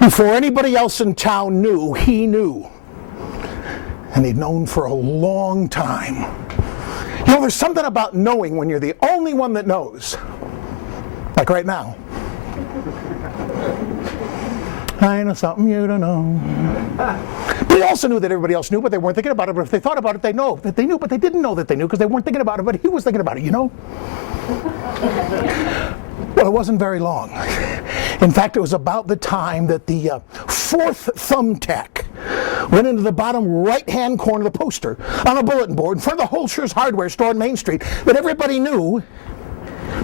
Before anybody else in town knew, he knew. And he'd known for a long time. You know, there's something about knowing when you're the only one that knows. Like right now. I know something you don't know. But he also knew that everybody else knew, but they weren't thinking about it. But if they thought about it, they know that they knew, but they didn't know that they knew because they weren't thinking about it, but he was thinking about it, you know? Well, it wasn't very long. In fact, it was about the time that the fourth thumbtack went into the bottom right-hand corner of the poster on a bulletin board in front of the Holscher's hardware store on Main Street that everybody knew.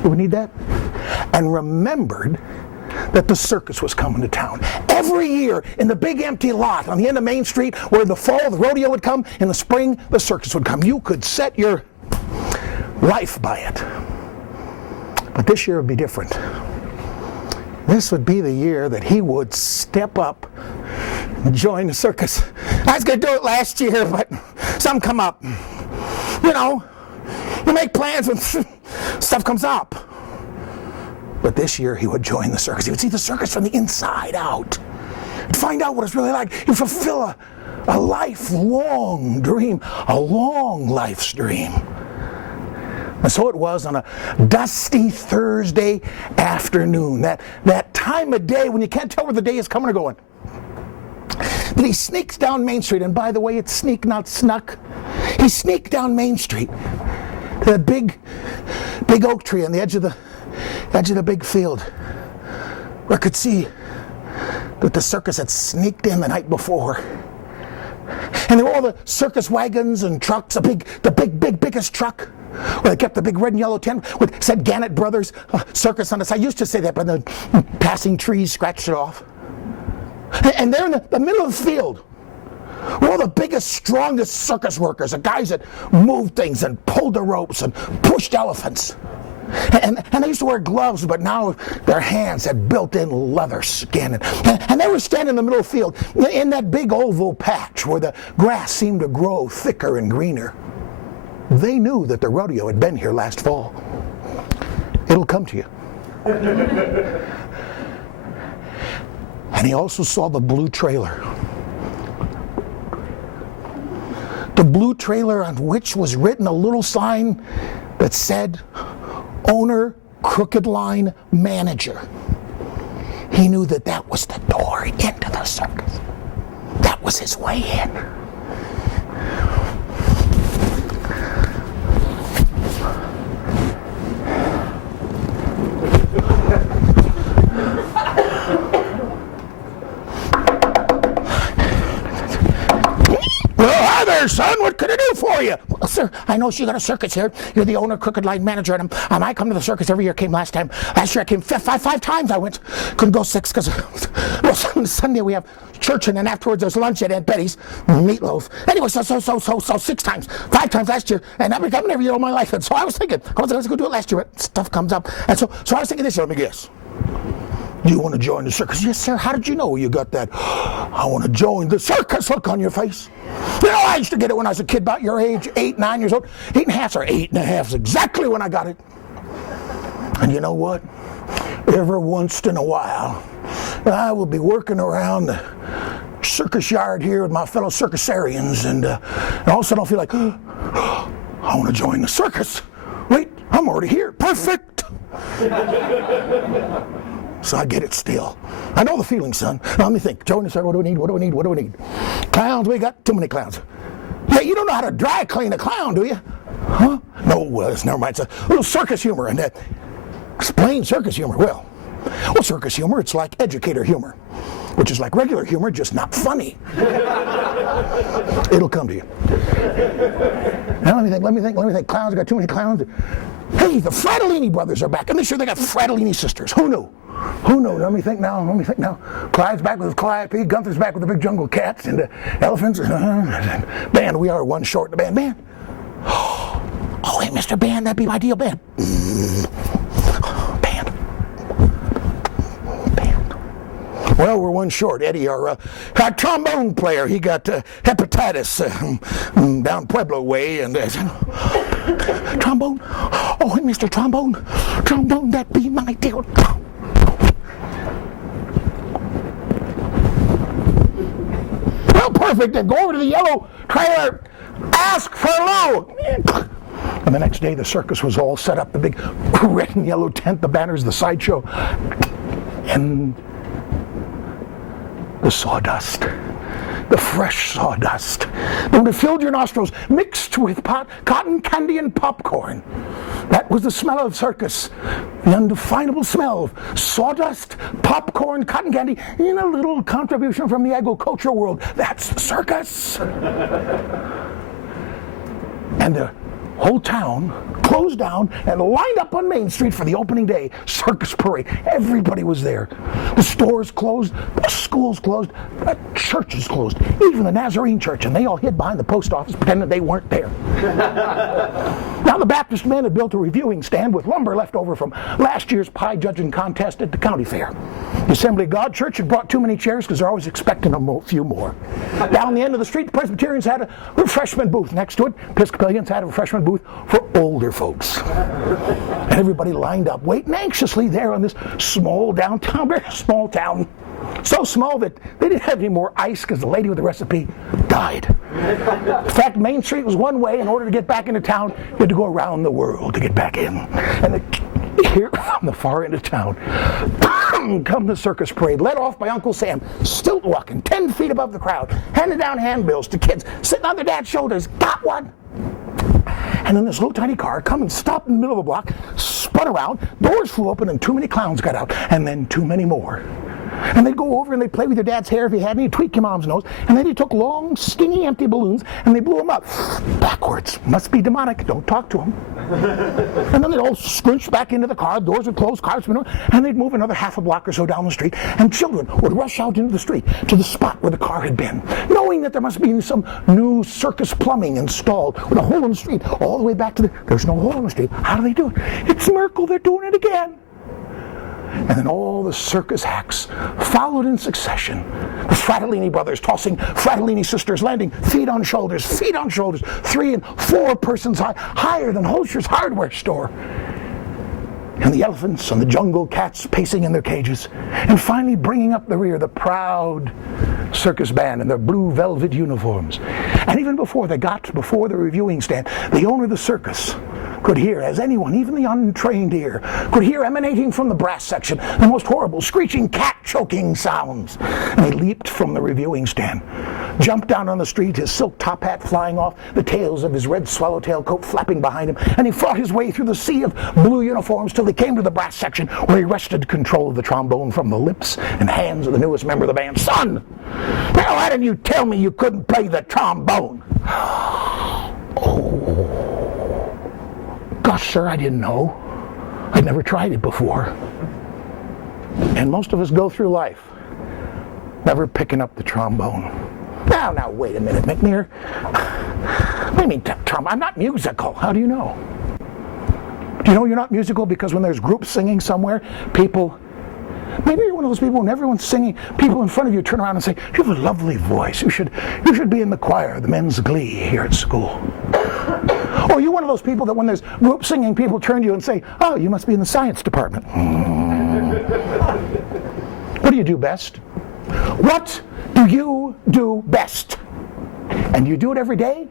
Do we need that? And remembered that the circus was coming to town. Every year in the big empty lot on the end of Main Street where in the fall the rodeo would come, in the spring the circus would come. You could set your life by it. But this year would be different. This would be the year that he would step up and join the circus. I was going to do it last year, but something come up. You know, you make plans when stuff comes up. But this year he would join the circus. He would see the circus from the inside out. He'd find out what it's really like. He'd fulfill a lifelong dream, a long life's dream. And so it was on a dusty Thursday afternoon, that time of day when you can't tell where the day is coming or going, that he sneaks down Main Street. And by the way, it's sneak, not snuck. He sneaked down Main Street to that big oak tree on the edge of the big field, where I could see that the circus had sneaked in the night before. And there were all the circus wagons and trucks, the biggest truck, where they kept the big red and yellow tent with said Gannett Brothers Circus on the side. I used to say that, but the passing trees scratched it off. And there in the middle of the field were all the biggest, strongest circus workers, the guys that moved things and pulled the ropes and pushed elephants. And they used to wear gloves, but now their hands had built-in leather skin. And they were standing in the middle of the field in that big oval patch where the grass seemed to grow thicker and greener. They knew that the rodeo had been here last fall. It'll come to you. And he also saw the blue trailer. The blue trailer on which was written a little sign that said, "Owner, Crooked Line Manager." He knew that that was the door into the circus. That was his way in. Well, hi there, son. What can I do for you? Well, sir, I know you got a circus here. You're the owner, Crooked Line Manager, and I come to the circus every year. Came last time. Last year I came five times. I went. Couldn't go 6 because, well, Sunday we have church, and then afterwards there's lunch at Aunt Betty's, meatloaf. Anyway, so 6 times. 5 times last year, and I've been coming every year all my life. And so I was thinking, I was going to do it last year, but stuff comes up. And so I was thinking this year, let me guess. Do you want to join the circus? Yes, sir. How did you know you got that? I want to join the circus. Look on your face. You know, I used to get it when I was a kid about your age, 8, 9 years old. 8.5 or 8.5 is exactly when I got it. And you know what? Every once in a while, I will be working around the circus yard here with my fellow circusarians, and all of a sudden I'll feel like, I want to join the circus. Wait, I'm already here. Perfect. So I get it still. I know the feeling, son. Now let me think. Join the circus. What do we need? What do we need? What do we need? Clowns. We got too many clowns. Yeah, you don't know how to dry clean a clown, do you? Huh? No, never mind. It's a little circus humor. And explain circus humor. Well, circus humor, it's like educator humor, which is like regular humor, just not funny. It'll come to you. Now let me think. Clowns, I got too many clowns. Hey, the Fratellini brothers are back. And this year they got Fratellini sisters. Who knew? Let me think now. Clyde's back with his Calliope. Gunther's back with the big jungle cats and the elephants. Band, we are one short. The band. Oh, hey, Mr. Band, that'd be my deal, band. Band. Well, we're one short. Eddie, our trombone player, he got hepatitis down Pueblo way, and trombone. Oh, hey, Mr. Trombone, that'd be my deal. perfect, and go over to the yellow trailer, ask for Lou. And the next day the circus was all set up, the big red and yellow tent, the banners, the sideshow, and the sawdust, the fresh sawdust that would have filled your nostrils, mixed with cotton candy and popcorn. That was the smell of circus, the undefinable smell of sawdust, popcorn, cotton candy, and a little contribution from the agricultural world. That's the circus. And the whole town closed down and lined up on Main Street for the opening day circus parade. Everybody was there. The stores closed, the schools closed, the churches closed, even the Nazarene church, and they all hid behind the post office pretending they weren't there. Now the Baptist men had built a reviewing stand with lumber left over from last year's pie judging contest at the county fair. The Assembly of God Church had brought too many chairs because they're always expecting a few more. Down the end of the street, the Presbyterians had a refreshment booth. Next to it, Episcopalians had a refreshment booth for older folks. And everybody lined up, waiting anxiously there on this small downtown, very small town. So small that they didn't have any more ice because the lady with the recipe died. In fact, Main Street was one way. In order to get back into town, you had to go around the world to get back in. And here from the far end of town come the circus parade, led off by Uncle Sam, stilt walking 10 feet above the crowd, handing down handbills to kids sitting on their dad's shoulders. Got one? And then this little tiny car come and stopped in the middle of the block, spun around, doors flew open, and too many clowns got out, and then too many more. And they'd go over and they'd play with your dad's hair if he had any, tweak your mom's nose, and then he took long, skinny, empty balloons, and they blew them up. Backwards. Must be demonic. Don't talk to him. And then they'd all scrunch back into the car, doors would close, cars would move, and they'd move another half a block or so down the street, and children would rush out into the street to the spot where the car had been, knowing that there must be some new circus plumbing installed with a hole in the street, all the way back to there's no hole in the street. How do they do it? It's a miracle, they're doing it again. And then all the circus acts followed in succession. The Fratellini brothers tossing Fratellini sisters, landing feet on shoulders, 3 and 4 persons high, higher than Holscher's hardware store. And the elephants and the jungle cats pacing in their cages. And finally bringing up the rear, the proud circus band in their blue velvet uniforms. And even before they got before the reviewing stand, the owner of the circus could hear, as anyone, even the untrained ear, could hear emanating from the brass section the most horrible, screeching, cat-choking sounds. And he leaped from the reviewing stand, jumped down on the street, his silk top hat flying off, the tails of his red swallowtail coat flapping behind him, and he fought his way through the sea of blue uniforms till he came to the brass section, where he wrested control of the trombone from the lips and hands of the newest member of the band. Son, now why didn't you tell me you couldn't play the trombone? Oh. Gosh, sir, I didn't know. I'd never tried it before. And most of us go through life never picking up the trombone. Now, wait a minute, McNair. What do you mean, trombone? I'm not musical. How do you know? Do you know you're not musical because when there's groups singing somewhere, maybe you're one of those people when everyone's singing, people in front of you turn around and say, you have a lovely voice. You should be in the choir, the men's glee here at school. Or you're one of those people that when there's group singing, people turn to you and say, oh, you must be in the science department. What do you do best? What do you do best? And do you do it every day?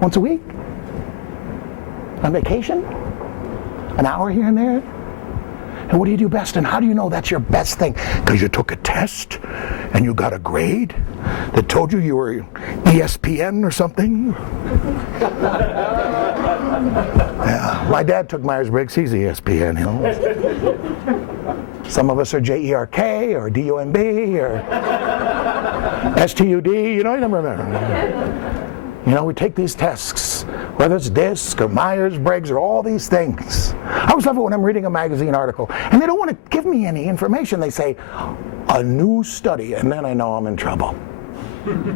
Once a week? On vacation? An hour here and there? And what do you do best? And how do you know that's your best thing? Because you took a test and you got a grade that told you were ESPN or something? Yeah, my dad took Myers-Briggs. He's ESPN, you know. Some of us are JERK or DUMB or STUD, you know, you never remember. You know, we take these tests, whether it's DISC or Myers-Briggs or all these things. I always love it when I'm reading a magazine article, and they don't want to give me any information. They say, a new study, and then I know I'm in trouble.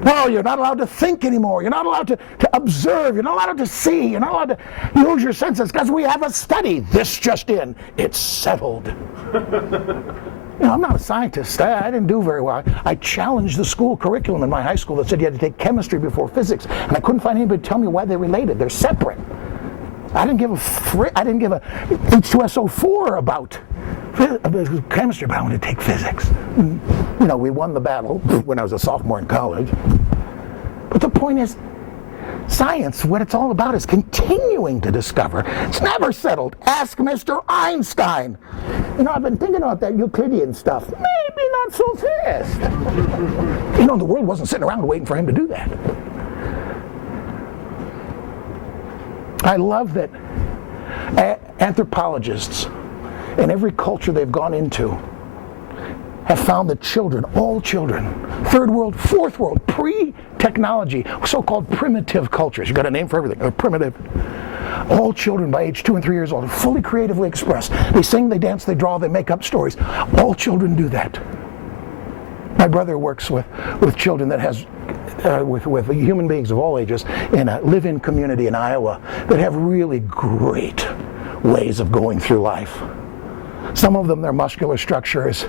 Well, you're not allowed to think anymore. You're not allowed to observe. You're not allowed to see. You're not allowed to use your senses because we have a study. This just in. It's settled. You know, I'm not a scientist. I didn't do very well. I challenged the school curriculum in my high school that said you had to take chemistry before physics, and I couldn't find anybody to tell me why they're related. They're separate. I didn't give a H2SO4 about chemistry, but I want to take physics. You know, we won the battle when I was a sophomore in college. But the point is, science, what it's all about is continuing to discover. It's never settled. Ask Mr. Einstein. You know, I've been thinking about that Euclidean stuff. Maybe not so fast. You know, the world wasn't sitting around waiting for him to do that. I love that anthropologists in every culture they've gone into have found that children, all children, third world, fourth world, pre-technology, so-called primitive cultures, you got a name for everything, they're primitive. All children by age 2 and 3 years old are fully creatively expressed. They sing, they dance, they draw, they make up stories. All children do that. My brother works with children that has, with human beings of all ages in a live-in community in Iowa that have really great ways of going through life. Some of them, their muscular structure is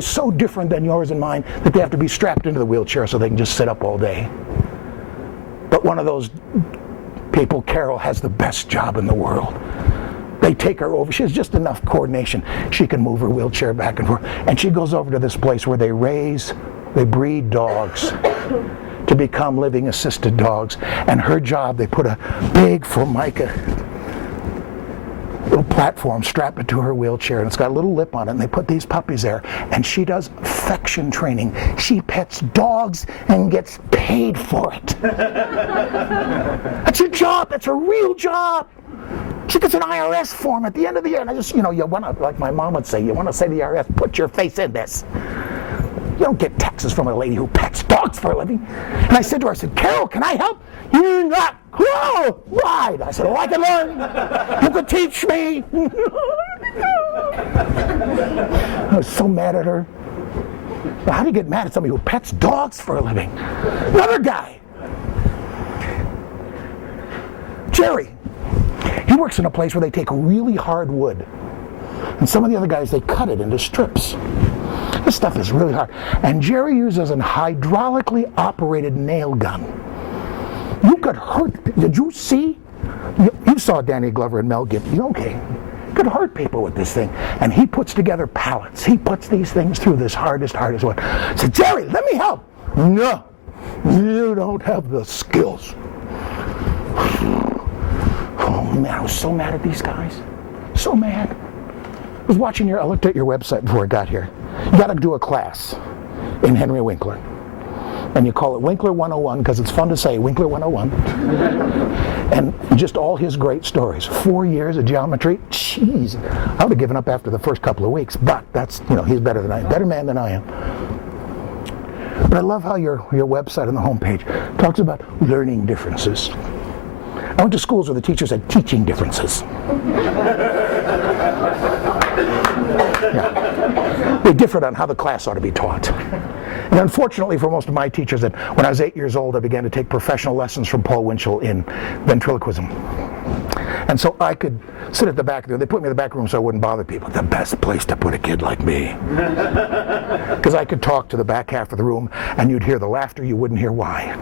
so different than yours and mine that they have to be strapped into the wheelchair so they can just sit up all day. But one of those people, Carol, has the best job in the world. They take her over. She has just enough coordination. She can move her wheelchair back and forth. And she goes over to this place where they breed dogs to become living assisted dogs. And her job, they put a big Formica little platform, strap it to her wheelchair, and it's got a little lip on it, and they put these puppies there, and she does affection training. She pets dogs and gets paid for it. That's her job. That's her real job. She gets an IRS form at the end of the year, and I just, you know, you want to, like my mom would say, you want to say to the IRS, put your face in this. You don't get taxes from a lady who pets dogs for a living. And I said to her, I said, Carol, can I help? You're not cool. Right. I said, oh, I can learn. You can teach me. I was so mad at her. Well, how do you get mad at somebody who pets dogs for a living? Another guy, Jerry. He works in a place where they take really hard wood. And some of the other guys, they cut it into strips. This stuff is really hard. And Jerry uses an hydraulically operated nail gun. You could hurt. Did you see? You saw Danny Glover and Mel Gibson. Okay. You could hurt people with this thing. And he puts together pallets. He puts these things through this hardest wood. I said, Jerry, let me help. No. You don't have the skills. Oh man, I was so mad at these guys. So mad. I was watching I looked at your website before I got here. You got to do a class in Henry Winkler. And you call it Winkler 101 because it's fun to say, Winkler 101. And just all his great stories. 4 years of geometry. Jeez. I would have given up after the first couple of weeks, but that's, you know, he's better man than I am. But I love how your website on the homepage talks about learning differences. I went to schools where the teachers had teaching differences. Yeah. They differed on how the class ought to be taught. And unfortunately for most of my teachers, that when I was 8 years old, I began to take professional lessons from Paul Winchell in ventriloquism. And so I could sit at the back there. They put me in the back room so I wouldn't bother people. The best place to put a kid like me. Because I could talk to the back half of the room, and you'd hear the laughter, you wouldn't hear why.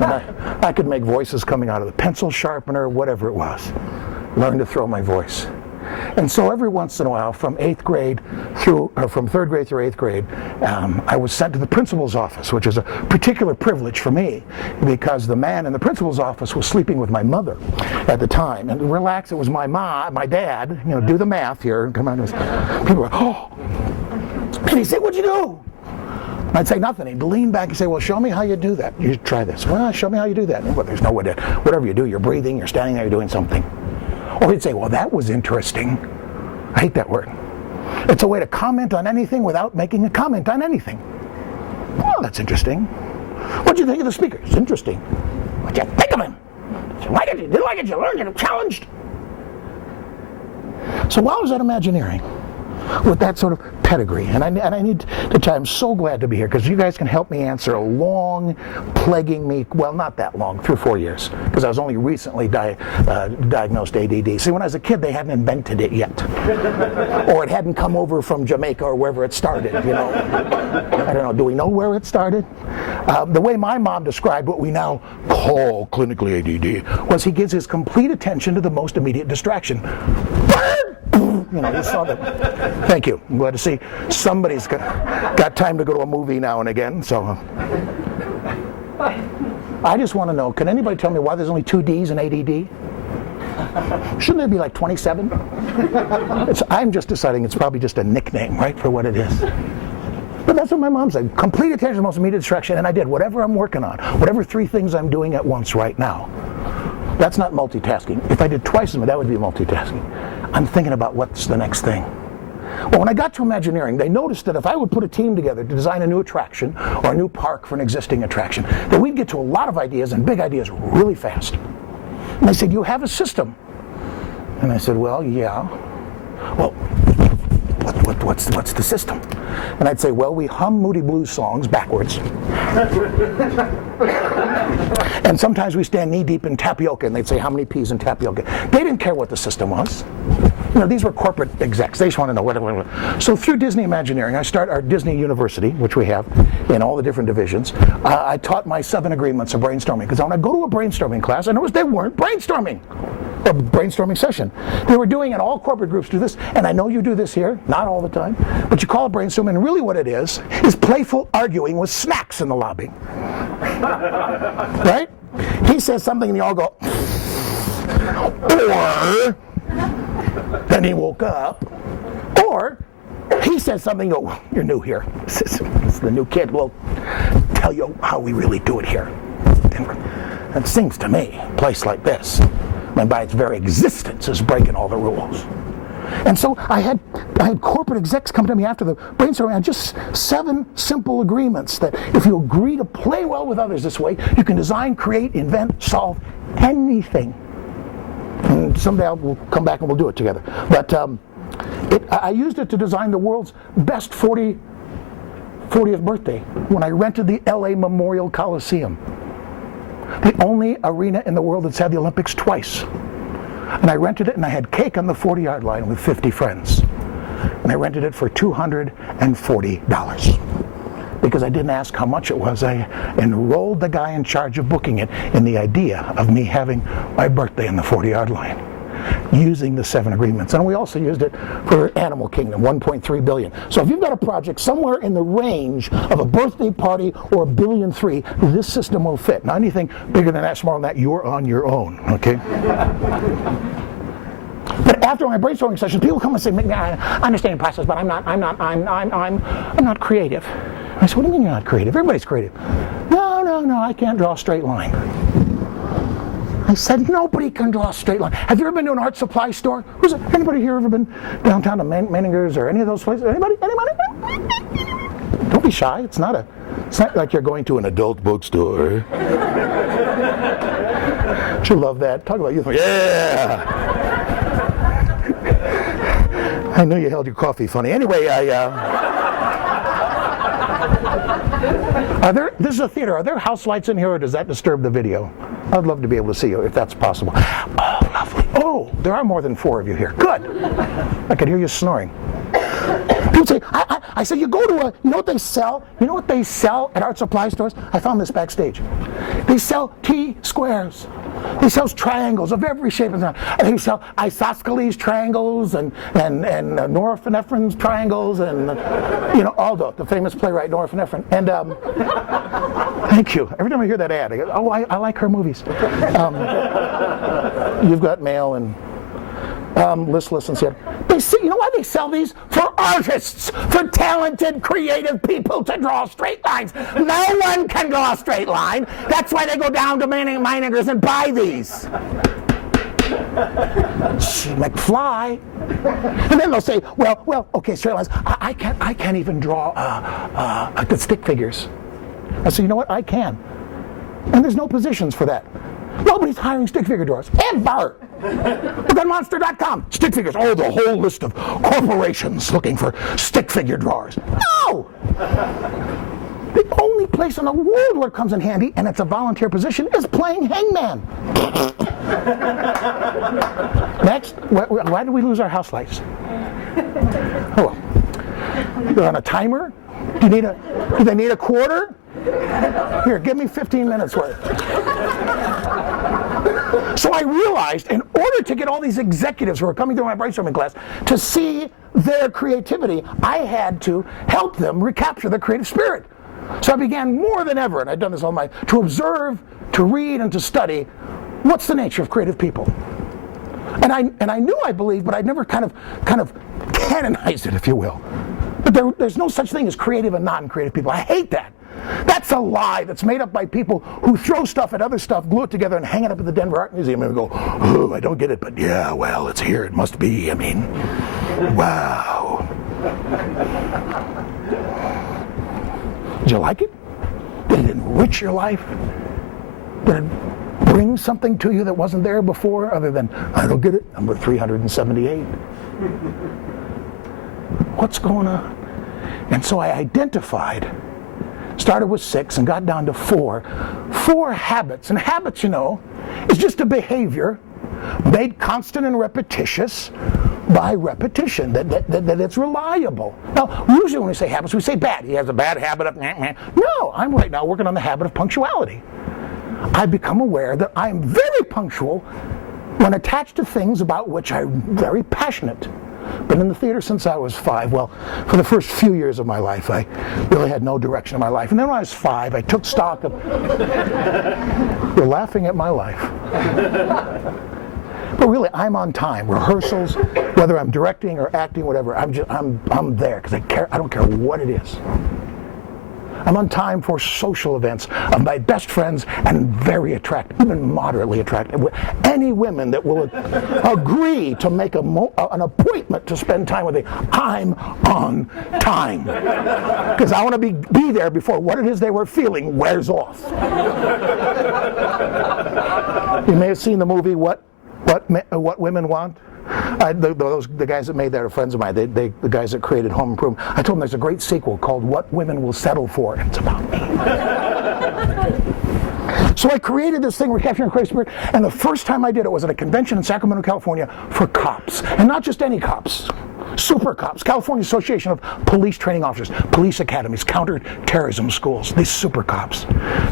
And I could make voices coming out of the pencil sharpener, whatever it was. Learn to throw my voice. And so every once in a while, from third grade through 8th grade, I was sent to the principal's office, which is a particular privilege for me, because the man in the principal's office was sleeping with my mother at the time. And relax, it was my dad, you know, do the math here. Come on, people were, oh. And he'd say, what'd you do? And I'd say nothing. He'd lean back and say, well, show me how you do that. You try this. Well, show me how you do that. Well, there's no way to, whatever you do, you're breathing, you're standing there, you're doing something. Or he'd say, well, that was interesting. I hate that word. It's a way to comment on anything without making a comment on anything. Oh, that's interesting. What'd you think of the speaker? It's interesting. What'd you think of him? Did you like it? You didn't like it? You learned it? You challenged? So while I was at Imagineering, with that sort of pedigree, and I need to tell you, I'm so glad to be here because you guys can help me answer a long, plaguing me, well, not that long, 3 or 4 years, because I was only recently diagnosed ADD. See, when I was a kid, they hadn't invented it yet, or it hadn't come over from Jamaica or wherever it started. You know, I don't know. Do we know where it started? The way my mom described what we now call clinically ADD was he gives his complete attention to the most immediate distraction. Bird! You saw that. Thank you. I'm glad to see somebody's got time to go to a movie now and again. So I just want to know, can anybody tell me why there's only 2 Ds in ADD? Shouldn't there be like 27? I'm just deciding it's probably just a nickname, right, for what it is. But that's what my mom said. Complete attention is the most immediate distraction, and I did. Whatever I'm working on, whatever 3 things I'm doing at once right now, that's not multitasking. If I did twice as much, that would be multitasking. I'm thinking about what's the next thing. Well, when I got to Imagineering, they noticed that if I would put a team together to design a new attraction or a new park for an existing attraction, that we'd get to a lot of ideas and big ideas really fast. And they said, you have a system. And I said, well, yeah. Well, what's the system? And I'd say, well, we hum Moody Blues songs backwards. And sometimes we stand knee-deep in tapioca, and they'd say, how many peas in tapioca? They didn't care what the system was. These were corporate execs. They just want to know what. So through Disney Imagineering, I start our Disney University, which we have in all the different divisions. I taught my 7 agreements of brainstorming, because when I go to a brainstorming class, I noticed they weren't brainstorming. A brainstorming session. They were doing it, all corporate groups do this, and I know you do this here, not all the time, but you call it brainstorming, and really what it is playful arguing with snacks in the lobby. Right? He says something and you all go, or, then he woke up, or he says something, you go, you're new here. This is the new kid. We'll tell you how we really do it here. It seems to me, a place like this, and by its very existence, is breaking all the rules. And so I had corporate execs come to me after the brainstorming on just 7 simple agreements that if you agree to play well with others this way, you can design, create, invent, solve anything. And someday we'll come back and we'll do it together. But I used it to design the world's best 40th birthday when I rented the LA Memorial Coliseum. The only arena in the world that's had the Olympics twice. And I rented it, and I had cake on the 40-yard line with 50 friends. And I rented it for $240. Because I didn't ask how much it was. I enrolled the guy in charge of booking it in the idea of me having my birthday on the 40-yard line, using the 7 agreements. And we also used it for Animal Kingdom, $1.3 billion. So if you've got a project somewhere in the range of a birthday party or $1.3 billion, this system will fit. Now anything bigger than that, smaller than that, you're on your own, okay? But after my brainstorming sessions, people come and say, McNair, I understand the process, but I'm not creative. I said, what do you mean you're not creative? Everybody's creative. No, I can't draw a straight line. I said, nobody can draw a straight line. Have you ever been to an art supply store? Anybody here ever been downtown to Menninger's or any of those places? Anybody? Don't be shy. It's not like you're going to an adult bookstore. Don't you love that? Talk about youth. Yeah! I knew you held your coffee funny. Anyway, this is a theater. Are there house lights in here, or does that disturb the video? I'd love to be able to see you if that's possible. Oh, lovely. Oh, there are more than 4 of you here. Good. I could hear you snoring. People say, I said, you go to you know what they sell? You know what they sell at art supply stores? I found this backstage. They sell T-squares. They sell triangles of every shape and size. They sell isosceles triangles and norepinephrine triangles and Aldo, the famous playwright norepinephrine. And thank you. Every time I hear that ad, I go, oh, I like her movies. You've got mail and listless and said, you know why they sell these? For artists, for talented, creative people to draw straight lines. No one can draw a straight line. That's why they go down to Meininger's and buy these. McFly. And then they'll say, well, okay, straight lines. I can't even draw the stick figures. I say, you know what? I can. And there's no positions for that. Nobody's hiring stick figure drawers, ever. Look on Monster.com. Stick figures. Oh, the whole list of corporations looking for stick figure drawers. No! The only place in the world where it comes in handy, and it's a volunteer position, is playing hangman. Next, why did we lose our house lights? Oh, you're on a timer? Do they need a quarter? Here, give me 15 minutes worth. So I realized in order to get all these executives who are coming through my brainstorming class to see their creativity, I had to help them recapture their creative spirit. So I began more than ever, and I've done this all my life, to observe, to read, and to study what's the nature of creative people. And I knew I believed, but I'd never kind of canonized it, if you will. But there's no such thing as creative and non-creative people. I hate that. That's a lie that's made up by people who throw stuff at other stuff, glue it together, and hang it up at the Denver Art Museum and go, oh, I don't get it, but yeah, well, it's here, it must be. I mean, wow. Did you like it? Did it enrich your life? Did it bring something to you that wasn't there before, other than, I don't get it, number 378? What's going on? And so I identified, started with 6 and got down to 4 habits. And habits, you know, is just a behavior made constant and repetitious by repetition, that it's reliable. Now, usually when we say habits, we say bad. He has a bad habit of No, I'm right now working on the habit of punctuality. I've become aware that I'm very punctual when attached to things about which I'm very passionate. Been in the theater since I was 5. Well, for the first few years of my life, I really had no direction in my life. And then when I was 5, I took stock of... You're laughing at my life. But really, I'm on time. Rehearsals, whether I'm directing or acting, whatever, I'm there because I don't care what it is. I'm on time for social events of my best friends and very attractive, even moderately attractive. Any women that will agree to make an appointment to spend time with me, I'm on time. Because I want to be there before what it is they were feeling wears off. You may have seen the movie What Women Want. The guys that made that are friends of mine. The guys that created Home Improvement. I told them there's a great sequel called What Women Will Settle For, and it's about me. So I created this thing, Recapturing Creative Spirit, and the first time I did it was at a convention in Sacramento, California for cops. And not just any cops. Super cops, California Association of Police Training Officers, police academies, counter-terrorism schools, these super cops.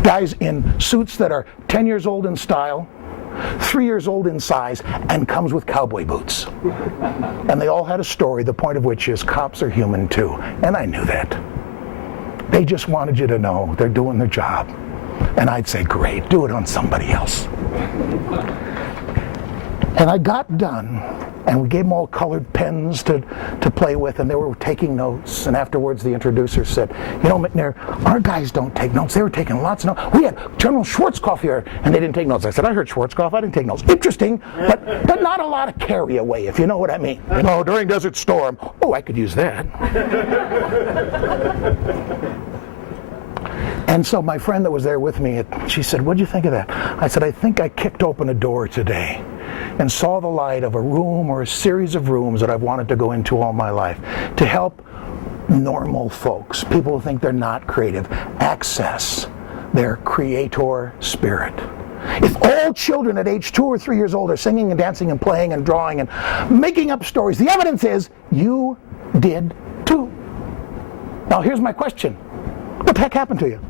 Guys in suits that are 10 years old in style, 3 years old in size, and comes with cowboy boots. And they all had a story, the point of which is cops are human too. And I knew that. They just wanted you to know they're doing their job. And I'd say, great, do it on somebody else. And I got done, and we gave them all colored pens to play with, and they were taking notes. And afterwards, the introducer said, you know, McNair, our guys don't take notes. They were taking lots of notes. We had General Schwarzkopf here, and they didn't take notes. I said, I heard Schwarzkopf. I didn't take notes. Interesting, but not a lot of carry away, if you know what I mean. You know, during Desert Storm. Oh, I could use that. And so my friend that was there with me, she said, what'd you think of that? I said, I think I kicked open a door today and saw the light of a room or a series of rooms that I've wanted to go into all my life to help normal folks, people who think they're not creative, access their creator spirit. If all children at age 2 or 3 years old are singing and dancing and playing and drawing and making up stories, the evidence is you did too. Now here's my question. What the heck happened to you?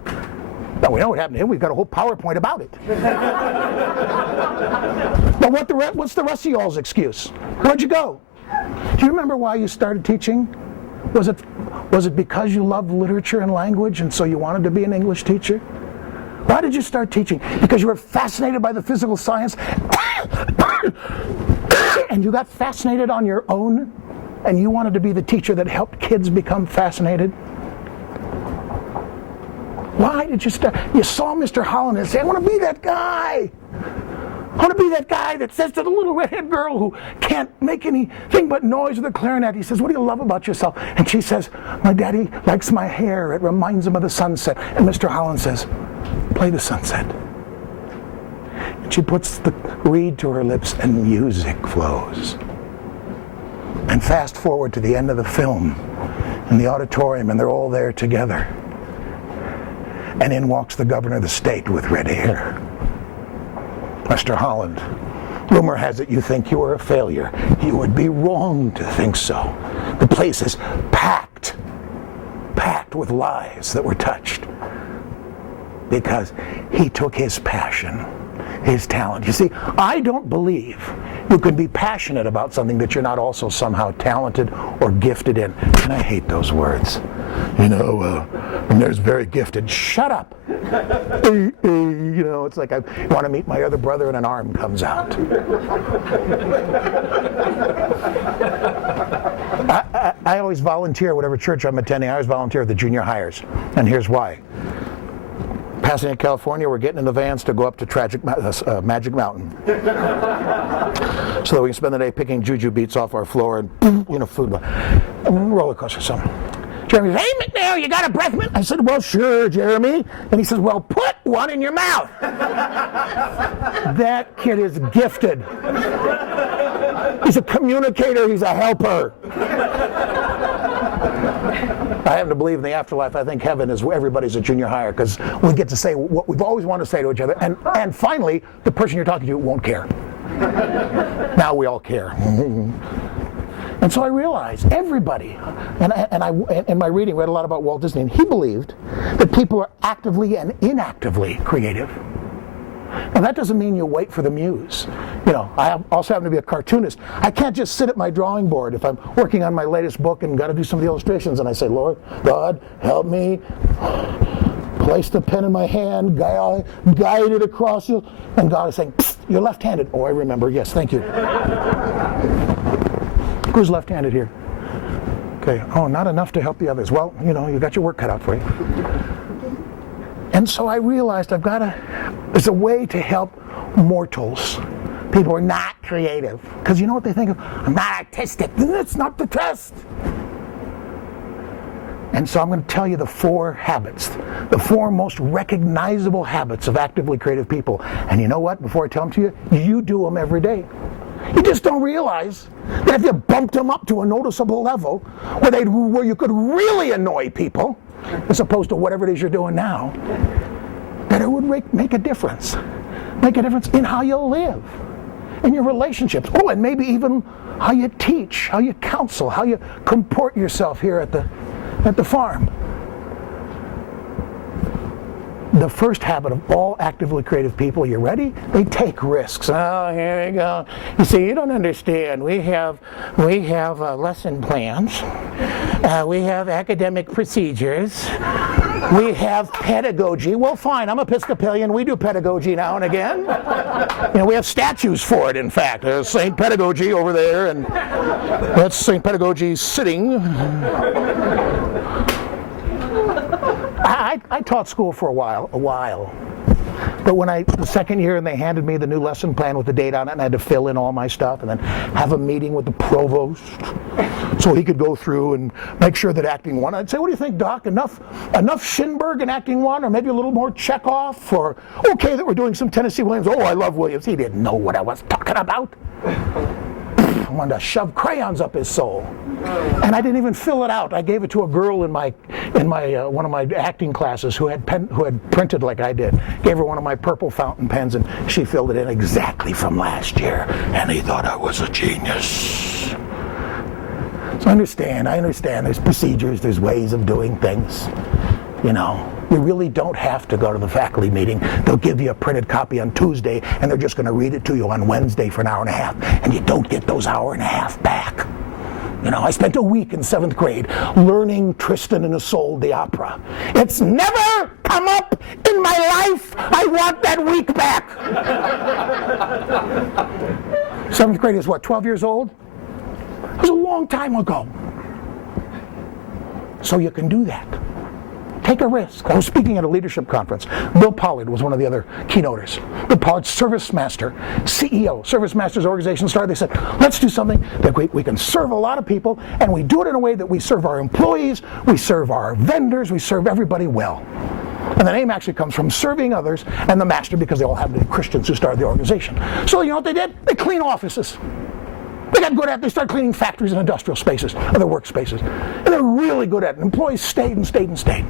Now, we know what happened to him. We've got a whole PowerPoint about it. But what's the rest of y'all's excuse? Where'd you go? Do you remember why you started teaching? Was it because you loved literature and language and so you wanted to be an English teacher? Why did you start teaching? Because you were fascinated by the physical science and you got fascinated on your own and you wanted to be the teacher that helped kids become fascinated? Why did you start? You saw Mr. Holland and said, I want to be that guy. I want to be that guy that says to the little redhead girl who can't make anything but noise with a clarinet, he says, what do you love about yourself? And she says, my daddy likes my hair. It reminds him of the sunset. And Mr. Holland says, play the sunset. And she puts the reed to her lips and music flows. And fast forward to the end of the film in the auditorium and they're all there together. And in walks the governor of the state with red hair. Mr. Holland, rumor has it you think you are a failure. You would be wrong to think so. The place is packed with lives that were touched. Because he took his passion, is talent. You see, I don't believe you can be passionate about something that you're not also somehow talented or gifted in. And I hate those words. And there's very gifted. Shut up. It's like I want to meet my other brother and an arm comes out. I always volunteer, whatever church I'm attending, I always volunteer at the junior hires. And here's why. Pasadena, California, we're getting in the vans to go up to Magic Mountain. So that we can spend the day picking juju beats off our floor and, food. Roller coaster, something. Jeremy says, "Hey, McNair, you got a breath mint?" I said, "Well, sure, Jeremy." And he says, "Well, put one in your mouth." That kid is gifted. He's a communicator. He's a helper. I happen to believe in the afterlife. I think heaven is where everybody's a junior hire because we get to say what we've always wanted to say to each other. And finally, the person you're talking to won't care. Now we all care. And so I realized everybody, and I in my reading read a lot about Walt Disney, and he believed that people are actively and inactively creative. Now that doesn't mean you wait for the muse. I also happen to be a cartoonist. I can't just sit at my drawing board if I'm working on my latest book and got to do some of the illustrations and I say, "Lord, God, help me." Place the pen in my hand, guide it across you, and God is saying, "Psst, you're left-handed." "Oh, I remember. Yes, thank you." Who's left-handed here? Okay. "Oh, not enough to help the others." Well, you got your work cut out for you. And so I realized there's a way to help mortals. People are not creative. Because you know what they think of? "I'm not artistic." That's not the test. And so I'm going to tell you the 4 habits, the 4 most recognizable habits of actively creative people. And you know what? Before I tell them to you, you do them every day. You just don't realize that if you bumped them up to a noticeable level where you could really annoy people, as opposed to whatever it is you're doing now, that it would make a difference. Make a difference in how you live, in your relationships. Oh, and maybe even how you teach, how you counsel, how you comport yourself here at the farm. The first habit of all actively creative people, you ready? They take risks. Oh, here we go. You see, you don't understand. We have lesson plans. We have academic procedures. We have pedagogy. Well, fine, I'm Episcopalian. We do pedagogy now and again. We have statues for it, in fact. There's St. Pedagogy over there, and that's St. Pedagogy sitting. I taught school for a while. But when the second year and they handed me the new lesson plan with the date on it and I had to fill in all my stuff and then have a meeting with the provost so he could go through and make sure that acting 1, I'd say, "What do you think, Doc? Enough Schindberg in acting 1 or maybe a little more Chekhov? Or okay that we're doing some Tennessee Williams? Oh, I love Williams." He didn't know what I was talking about. I wanted to shove crayons up his soul. And I didn't even fill it out. I gave it to a girl in my one of my acting classes who had printed like I did. Gave her one of my purple fountain pens, and she filled it in exactly from last year. And he thought I was a genius. So I understand. There's procedures, there's ways of doing things. You really don't have to go to the faculty meeting. They'll give you a printed copy on Tuesday, and they're just going to read it to you on Wednesday for an hour and a half, and you don't get those hour and a half back. I spent a week in 7th grade learning Tristan and Isolde, the opera. It's never come up in my life. I want that week back. 7th grade is what, 12 years old? It was a long time ago. So you can do that. Take a risk. I was speaking at a leadership conference. Bill Pollard was one of the other keynoters. Bill Pollard, Service Master, CEO, Service Masters organization started. They said, let's do something that we can serve a lot of people, and we do it in a way that we serve our employees, we serve our vendors, we serve everybody well. And the name actually comes from serving others and the master, because they all happen to be Christians who started the organization. So you know what they did? They clean offices. They got good at it. They started cleaning factories and industrial spaces, other workspaces. And they're really good at it. Employees stayed and stayed and stayed.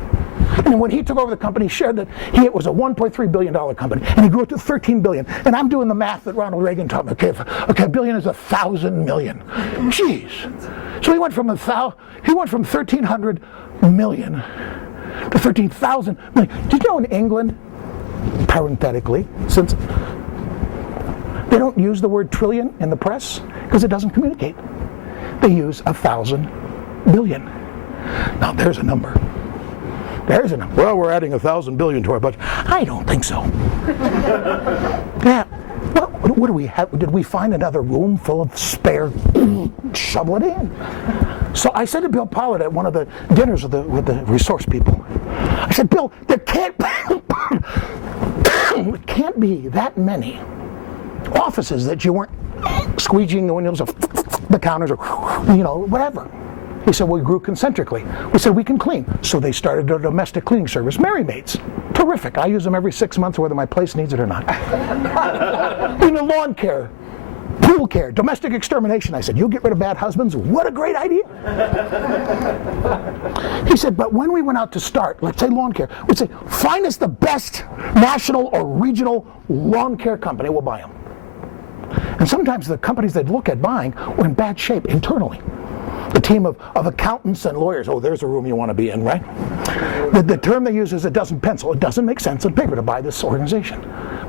And when he took over the company, he shared that it was a $1.3 billion company, and he grew it to $13 billion. And I'm doing the math that Ronald Reagan taught me. Okay, a billion is 1,000 million. Jeez. So he went from 1,300 million to 13,000 million. Did you know in England, parenthetically, since They don't use the word trillion in the press because it doesn't communicate. They use 1,000 billion. Now there's a number. There's a number. Well, we're adding 1,000 billion to our budget. I don't think so. Yeah. What do we have? Did we find another room full of spare? Shovel it in. So I said to Bill Pollard at one of the dinners with the resource people, I said, Bill, there can't be that many offices that you weren't squeegeeing the windows of the counters or, whatever. He said, we grew concentrically. We said, we can clean. So they started a domestic cleaning service, Mary Maids. Terrific. I use them every 6 months whether my place needs it or not. Lawn care, pool care, domestic extermination. I said, you get rid of bad husbands? What a great idea. He said, but when we went out to start, let's say lawn care, we'd say, find us the best national or regional lawn care company, we'll buy them. And sometimes the companies they'd look at buying were in bad shape internally. The team of accountants and lawyers, oh, there's a room you want to be in, right? The term they use is it doesn't pencil. It doesn't make sense on paper to buy this organization.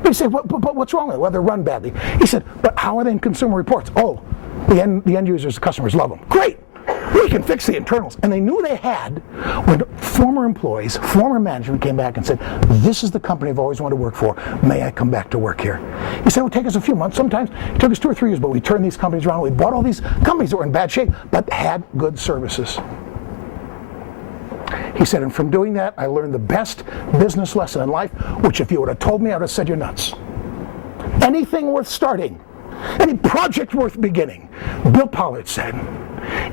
But you say, but what's wrong with it? Well, they're run badly. He said, but how are they in consumer reports? Oh, the end users, the customers love them. Great! We can fix the internals. And they knew they had when former employees, former management came back and said, this is the company I've always wanted to work for. May I come back to work here? He said, it would take us a few months. Sometimes it took us 2 or 3 years, but we turned these companies around. We bought all these companies that were in bad shape, but had good services. He said, and from doing that, I learned the best business lesson in life, which if you would have told me, I would have said you're nuts. Anything worth starting, any project worth beginning, Bill Pollard said,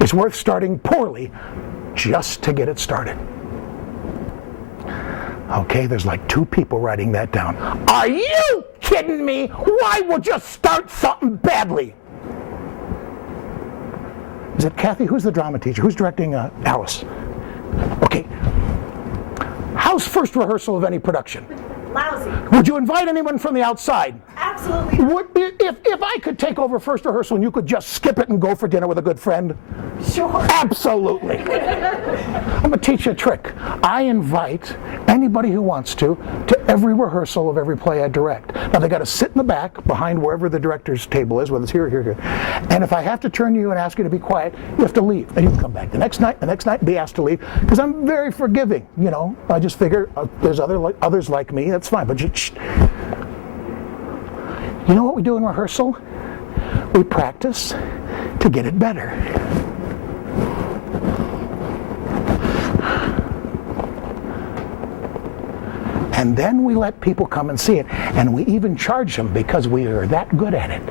it's worth starting poorly just to get it started. Okay, there's like 2 people writing that down. Are you kidding me? Why would you start something badly? Is it Kathy? Who's the drama teacher? Who's directing Alice? Okay. How's first rehearsal of any production? Lousy. Would you invite anyone from the outside? Absolutely. If I could take over first rehearsal and you could just skip it and go for dinner with a good friend? Sure. Absolutely. I'm going to teach you a trick. I invite anybody who wants to every rehearsal of every play I direct. Now they got to sit in the back behind wherever the director's table is, whether it's here or here. And if I have to turn to you and ask you to be quiet, you have to leave. And you can come back the next night, be asked to leave, because I'm very forgiving. I just figure there's others like me. That's fine. But you know what we do in rehearsal? We practice to get it better. And then we let people come and see it, and we even charge them because we are that good at it.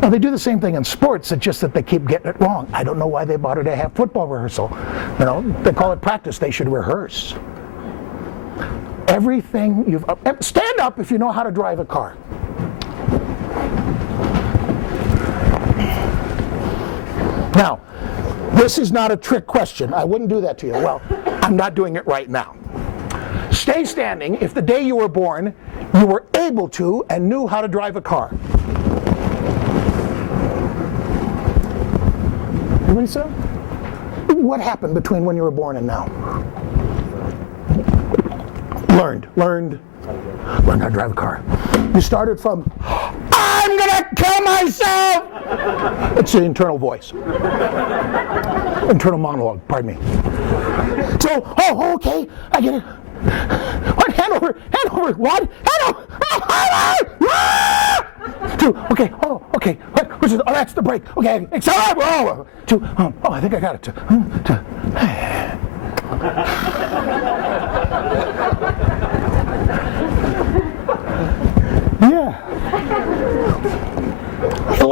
Now they do the same thing in sports, it's just that they keep getting it wrong. I don't know why they bother to have football rehearsal. They call it practice, they should rehearse. Everything stand up if you know how to drive a car. Now, this is not a trick question. I wouldn't do that to you. Well, I'm not doing it right now. Stay standing if the day you were born, you were able to and knew how to drive a car. Everybody saw? What happened between when you were born and now? Learned how to drive a car. You started from, I'm gonna kill myself! It's the internal voice. Internal monologue, pardon me. So, okay, I get it. What? Hand over, what? Hand over! Okay, okay. What? Which is, that's the brake. Okay, accelerate! I think I got it. Yeah. You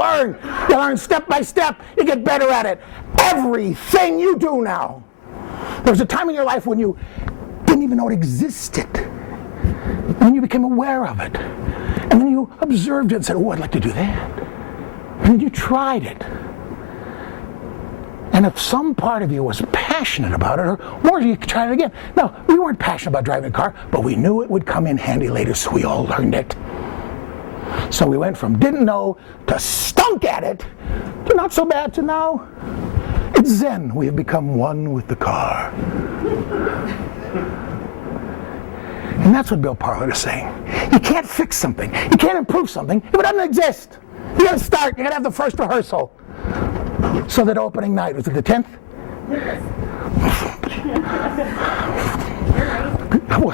learn step by step, you get better at it. Everything you do now. There was a time in your life when you didn't even know it existed. And then you became aware of it. And then you observed it and said, I'd like to do that. And then you tried it. And if some part of you was passionate about it, or you could try it again. Now, we weren't passionate about driving a car, but we knew it would come in handy later, so we all learned it. So we went from didn't know to stunk at it to not so bad to now. It's Zen. We have become one with the car. And that's what Bill Parlett is saying. You can't fix something. You can't improve something if it doesn't exist. You got to start. You got to have the first rehearsal. So that opening night, was it the 10th? No,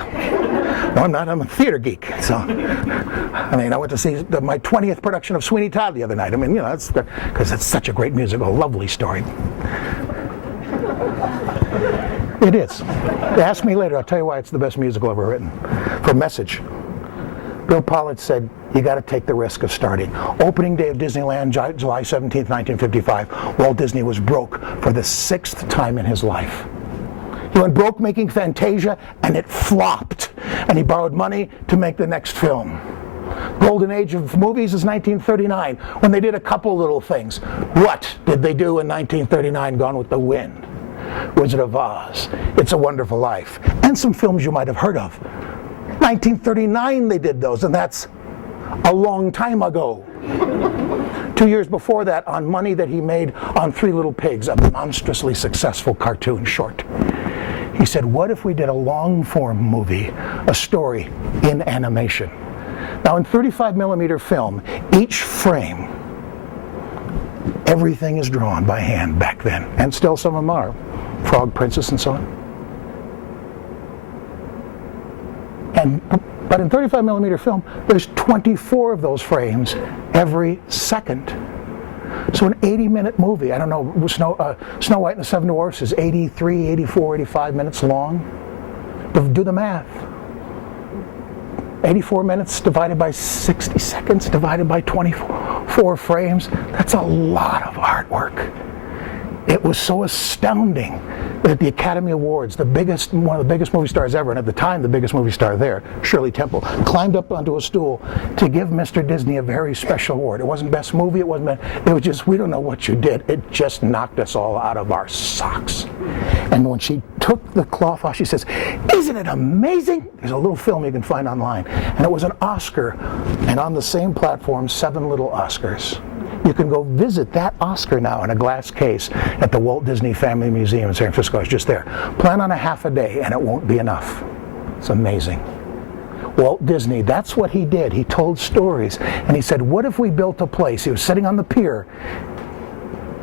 I'm not. I'm a theater geek. So, I mean, I went to see my 20th production of Sweeney Todd the other night. I mean, you know, that's because it's such a great musical, lovely story. It is. Ask me later. I'll tell you why it's the best musical ever written. For Message, Bill Parlett said, you got to take the risk of starting. Opening day of Disneyland, July 17th, 1955, Walt Disney was broke for the 6th time in his life. He went broke making Fantasia, and it flopped. And he borrowed money to make the next film. Golden age of movies is 1939, when they did a couple little things. What did they do in 1939, Gone with the Wind? Wizard of Oz, It's a Wonderful Life, and some films you might have heard of. 1939 they did those, and that's a long time ago. 2 years before that, on money that he made on Three Little Pigs, a monstrously successful cartoon short. He said, what if we did a long-form movie, a story in animation? Now, in 35mm film, each frame, everything is drawn by hand back then, and still some of them are. Frog Princess and so on. But in 35mm film, there's 24 of those frames every second. So an 80-minute movie, I don't know, Snow White and the Seven Dwarfs is 83, 84, 85 minutes long. Do the math. 84 minutes divided by 60 seconds divided by 24 frames. That's a lot of artwork. It was so astounding that the Academy Awards, one of the biggest movie stars ever, and at the time the biggest movie star there, Shirley Temple, climbed up onto a stool to give Mr. Disney a very special award. It wasn't best movie, it was just, we don't know what you did. It just knocked us all out of our socks. And when she took the cloth off, she says, isn't it amazing? There's a little film you can find online. And it was an Oscar, and on the same platform, 7 little Oscars. You can go visit that Oscar now in a glass case at the Walt Disney Family Museum in San Francisco. I was just there. Plan on a half a day and it won't be enough. It's amazing. Walt Disney, that's what he did. He told stories. And he said, what if we built a place? He was sitting on the pier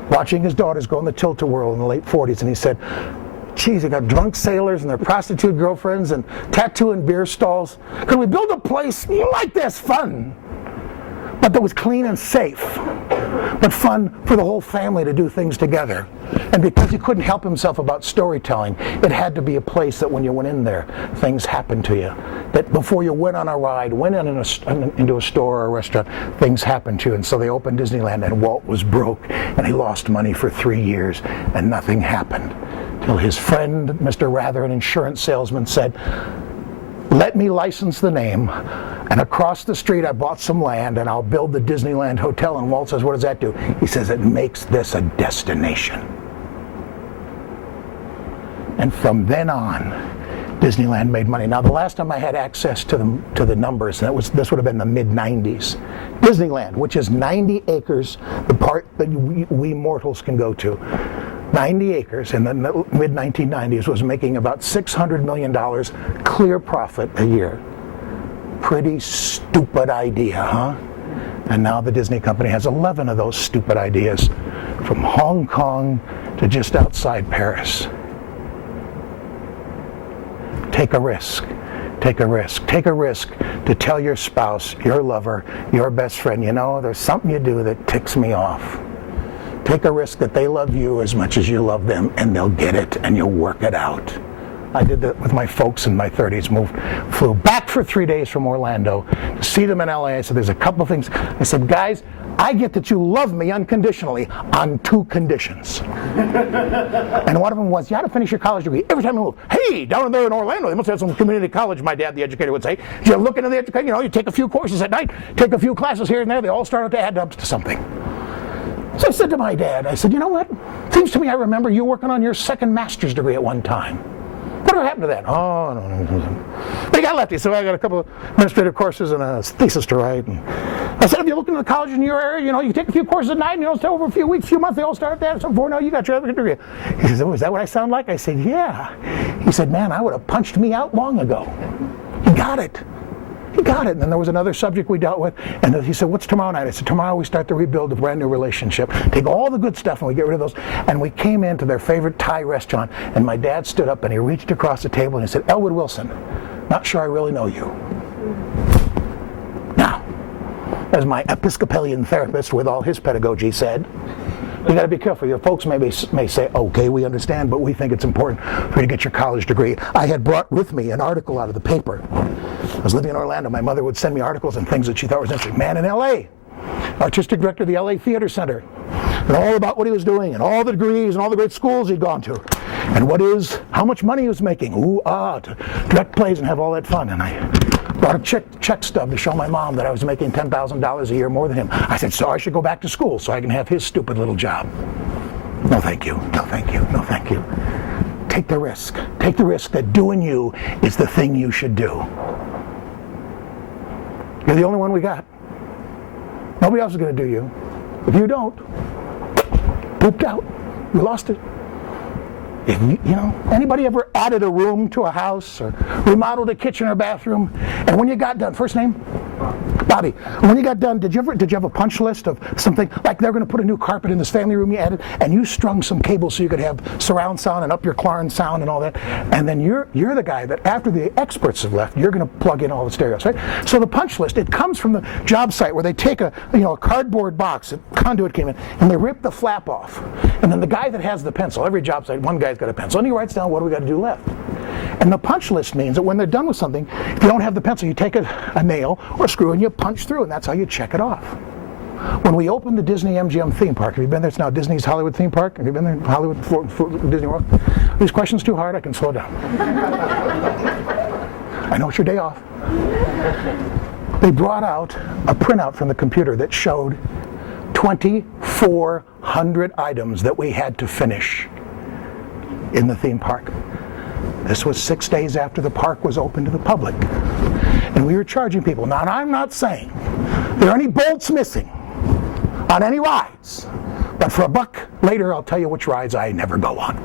watching his daughters go in the tilt-a-whirl in the late 40s, and he said, geez, they got drunk sailors and their prostitute girlfriends and tattoo and beer stalls. Could we build a place like this, fun? But that was clean and safe, but fun for the whole family to do things together. And because he couldn't help himself about storytelling, it had to be a place that when you went in there, things happened to you. That before you went on a ride, went into a store or a restaurant, things happened to you. And so they opened Disneyland, and Walt was broke, and he lost money for 3 years, and nothing happened. Till his friend, Mr. Rather, an insurance salesman, said, let me license the name, and across the street I bought some land and I'll build the Disneyland Hotel. And Walt says, what does that do? He says, it makes this a destination. And from then on, Disneyland made money. Now, the last time I had access to the numbers, and this would have been the mid-90s, Disneyland, which is 90 acres, the part that we mortals can go to, 90 acres in the mid-1990s, was making about $600 million clear profit a year. Pretty stupid idea, huh? And now the Disney company has 11 of those stupid ideas, from Hong Kong to just outside Paris. Take a risk. Take a risk. Take a risk to tell your spouse, your lover, your best friend, you know, there's something you do that ticks me off. Take a risk that they love you as much as you love them, and they'll get it, and you'll work it out. I did that with my folks in my 30s, flew back for 3 days from Orlando to see them in LA. I said, there's a couple of things. I said, guys, I get that you love me unconditionally on 2 conditions. And one of them was, you had to finish your college degree every time you move. Hey, down there in Orlando, they must have some community college, my dad, the educator, would say. You look into the education, you know, you take a few courses at night, take a few classes here and there, they all start out to add up to something. So I said to my dad, I said, you know what? Seems to me I remember you working on your second master's degree at one time. Whatever happened to that? Oh, no. But he got lefty, so I got a couple of administrative courses and a thesis to write. And I said, if you look into the college in your area, you know, you take a few courses at night, and, you know, it's over a few weeks, few months, they all start at that. And so before now, you got your other degree. He said, oh, is that what I sound like? I said, yeah. He said, man, I would have punched me out long ago. He got it. He got it. And then there was another subject we dealt with, and he said, what's tomorrow night? I said, tomorrow we start to rebuild a brand new relationship. Take all the good stuff and we get rid of those. And we came into their favorite Thai restaurant, and my dad stood up and he reached across the table and he said, Elwood Wilson, not sure I really know you. Now, as my Episcopalian therapist with all his pedagogy said, you got to be careful. Your folks may say, okay, we understand, but we think it's important for you to get your college degree. I had brought with me an article out of the paper. I was living in Orlando. My mother would send me articles and things that she thought was interesting. Man in L.A., artistic director of the L.A. Theater Center, and all about what he was doing, and all the degrees, and all the great schools he'd gone to, and how much money he was making, to direct plays and have all that fun. And I brought a check stub to show my mom that I was making $10,000 a year more than him. I said, so I should go back to school so I can have his stupid little job. No, thank you. No, thank you. No, thank you. Take the risk. Take the risk that doing you is the thing you should do. You're the only one we got. Nobody else is going to do you. If you don't, pooped out. You lost it. If anybody ever added a room to a house or remodeled a kitchen or bathroom, and when you got done, first name? Bobby. When you got done, did you have a punch list of something like they're going to put a new carpet in this family room you added, and you strung some cables so you could have surround sound and up your Clarence sound and all that, and then you're the guy that after the experts have left, you're going to plug in all the stereos, right? So the punch list, it comes from the job site where they take a cardboard box, a conduit came in, and they rip the flap off, and then the guy that has the pencil, every job site, one guy's got a pencil, and he writes down what do we got to do left. And the punch list means that when they're done with something, if you don't have the pencil, you take a nail or a screw and you punch through, and that's how you check it off. When we opened the Disney MGM theme park, have you been there? It's now Disney's Hollywood theme park. Have you been there? Hollywood, Disney World? Are these questions too hard? I can slow down. I know it's your day off. They brought out a printout from the computer that showed 2,400 items that we had to finish in the theme park. This was 6 days after the park was open to the public. And we were charging people. Now, I'm not saying there are any bolts missing on any rides. But for $1 later, I'll tell you which rides I never go on.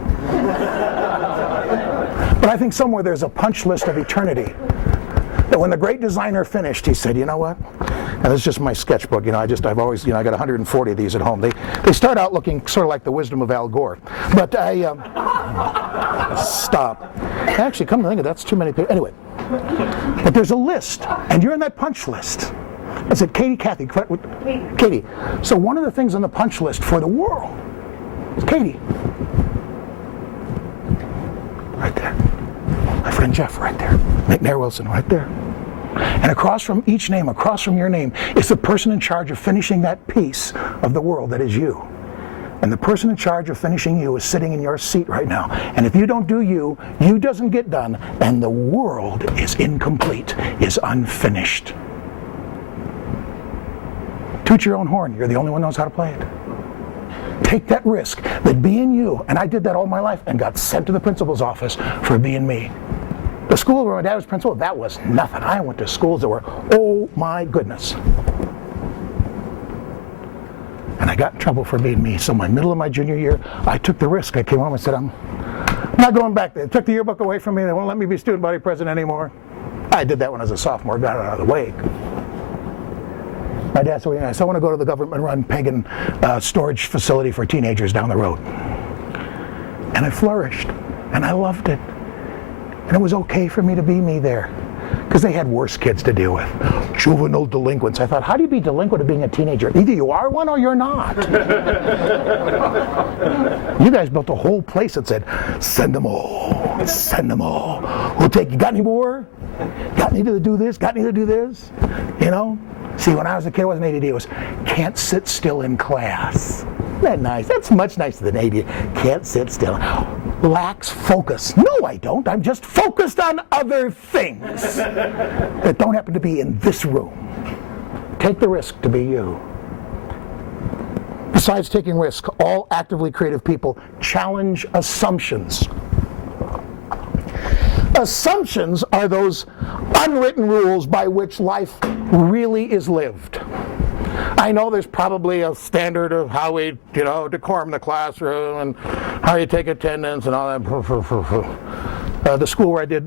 But I think somewhere there's a punch list of eternity. That when the great designer finished, he said, you know what? And this is just my sketchbook. I've always, I got 140 of these at home. They start out looking sort of like the wisdom of Al Gore. But stop. Actually, come to think of it, that's too many people. Anyway, but there's a list, and you're in that punch list. I said, Kathy. So one of the things on the punch list for the world is Katie. Right there. My friend Jeff, right there. McNair Wilson, right there. And across from each name, across from your name, is the person in charge of finishing that piece of the world that is you. And the person in charge of finishing you is sitting in your seat right now. And if you don't do you doesn't get done, and the world is incomplete, is unfinished. Toot your own horn. You're the only one who knows how to play it. Take that risk that being you, and I did that all my life and got sent to the principal's office for being me. The school where my dad was principal, that was nothing. I went to schools that were, oh my goodness. And I got in trouble for being me. So in the middle of my junior year, I took the risk. I came home and said, I'm not going back there. They took the yearbook away from me. They won't let me be student body president anymore. I did that when I was a sophomore, got it out of the way. My dad said, I want to go to the government-run pagan storage facility for teenagers down the road. And I flourished, and I loved it. And it was okay for me to be me there, because they had worse kids to deal with. Juvenile delinquents. I thought, how do you be delinquent of being a teenager? Either you are one or you're not. You guys built a whole place that said, send them all, send them all. We'll take you. Got any more? Got any to do this? Got any to do this? See, when I was a kid, it wasn't ADD. It was, can't sit still in class. Isn't that nice? That's much nicer than ADD. Can't sit still. Lacks focus. No, I don't. I'm just focused on other things that don't happen to be in this room. Take the risk to be you. Besides taking risk, all actively creative people challenge assumptions. Assumptions are those unwritten rules by which life really is lived. I know there's probably a standard of how we, decorum the classroom and how you take attendance and all that. The school where I did